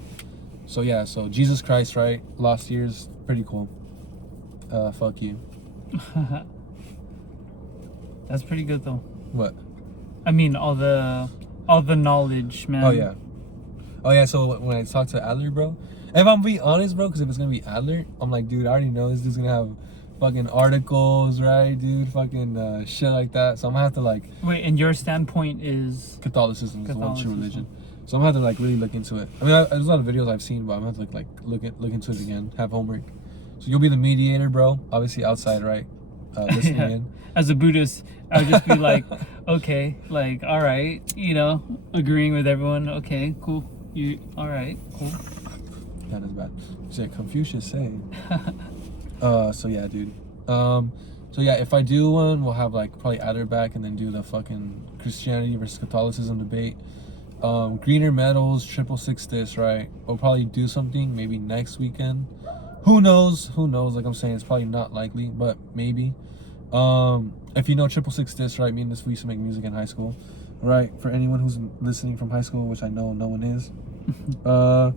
So yeah, so Jesus Christ, right? Lost years, pretty cool. Fuck you. That's pretty good though. What? I mean, all the knowledge, man. Oh yeah. So when I talk to Adler, bro, if I'm being honest, bro, because if it's gonna be Adler, I'm like, dude, I already know this dude's gonna have fucking articles, right, dude? Fucking shit like that. So I'm gonna have to like. Wait, and your standpoint is Catholicism is the one true religion. So I'm gonna have to like really look into it. I mean, there's a lot of videos I've seen, but I'm gonna have to like look into it again. Have homework. So you'll be the mediator, bro. Obviously outside, right? Listening in. As a Buddhist, I would just be like, okay, like, all right, you know, agreeing with everyone. Okay, cool. You all right? Cool. That is bad. So Confucius saying. So yeah, dude. So yeah, if I do one, we'll have like probably Adler back and then do the fucking Christianity versus Catholicism debate. Greener metals, 666 this, right? We'll probably do something maybe next weekend. Who knows? Like I'm saying, it's probably not likely, but maybe. If you know 666 this, right? Me and this, we used to make music in high school, right? For anyone who's listening from high school, which I know no one is. So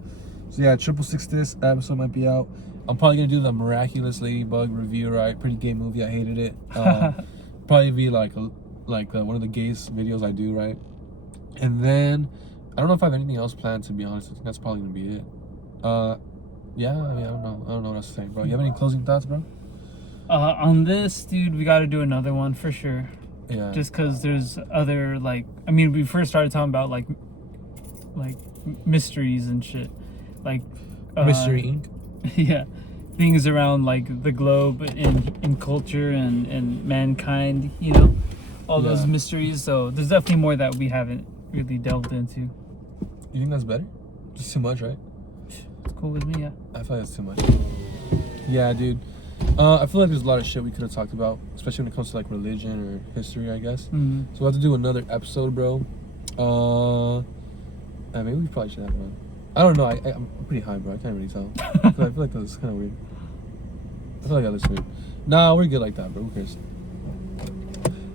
yeah, 666 this episode might be out. I'm probably gonna do the Miraculous Ladybug review, right? Pretty gay movie. I hated it. Probably be like one of the gayest videos I do, right? And then I don't know if I have anything else planned, to be honest. I think that's probably gonna be it. Yeah, I mean, I don't know what else to say, bro. You have any closing thoughts, bro? On this, dude, we got to do another one for sure. Yeah. Just because there's other, like, I mean, we first started talking about like mysteries and shit, like Mystery Inc. Yeah, things around like the globe and culture and mankind, you know, all those mysteries. So there's definitely more that we haven't really delved into. You think that's better? Just too much, right? It's cool with me, yeah. I feel like it's too much. Yeah, dude. I feel like there's a lot of shit we could have talked about, especially when it comes to like religion or history, I guess. Mm-hmm. So we'll have to do another episode, bro. Maybe we probably should have one. I don't know. I'm pretty high, bro. I can't really tell. I feel like that was kind of weird. I feel like that looks weird. Nah, we're good like that, bro. Who cares?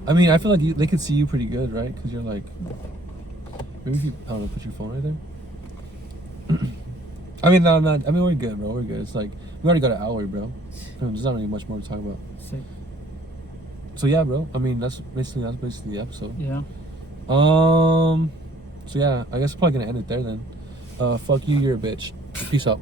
I mean, I feel like they could see you pretty good, right? Because you're like, maybe if you, I don't know, put your phone right there. I mean, no, not. I mean, we're good, bro. We're good. It's like we already got an hour, bro. There's not really much more to talk about. Sick. So yeah, bro. I mean, that's basically the episode. Yeah. So yeah, I guess we're probably gonna end it there then. Fuck you, you're a bitch. Peace out.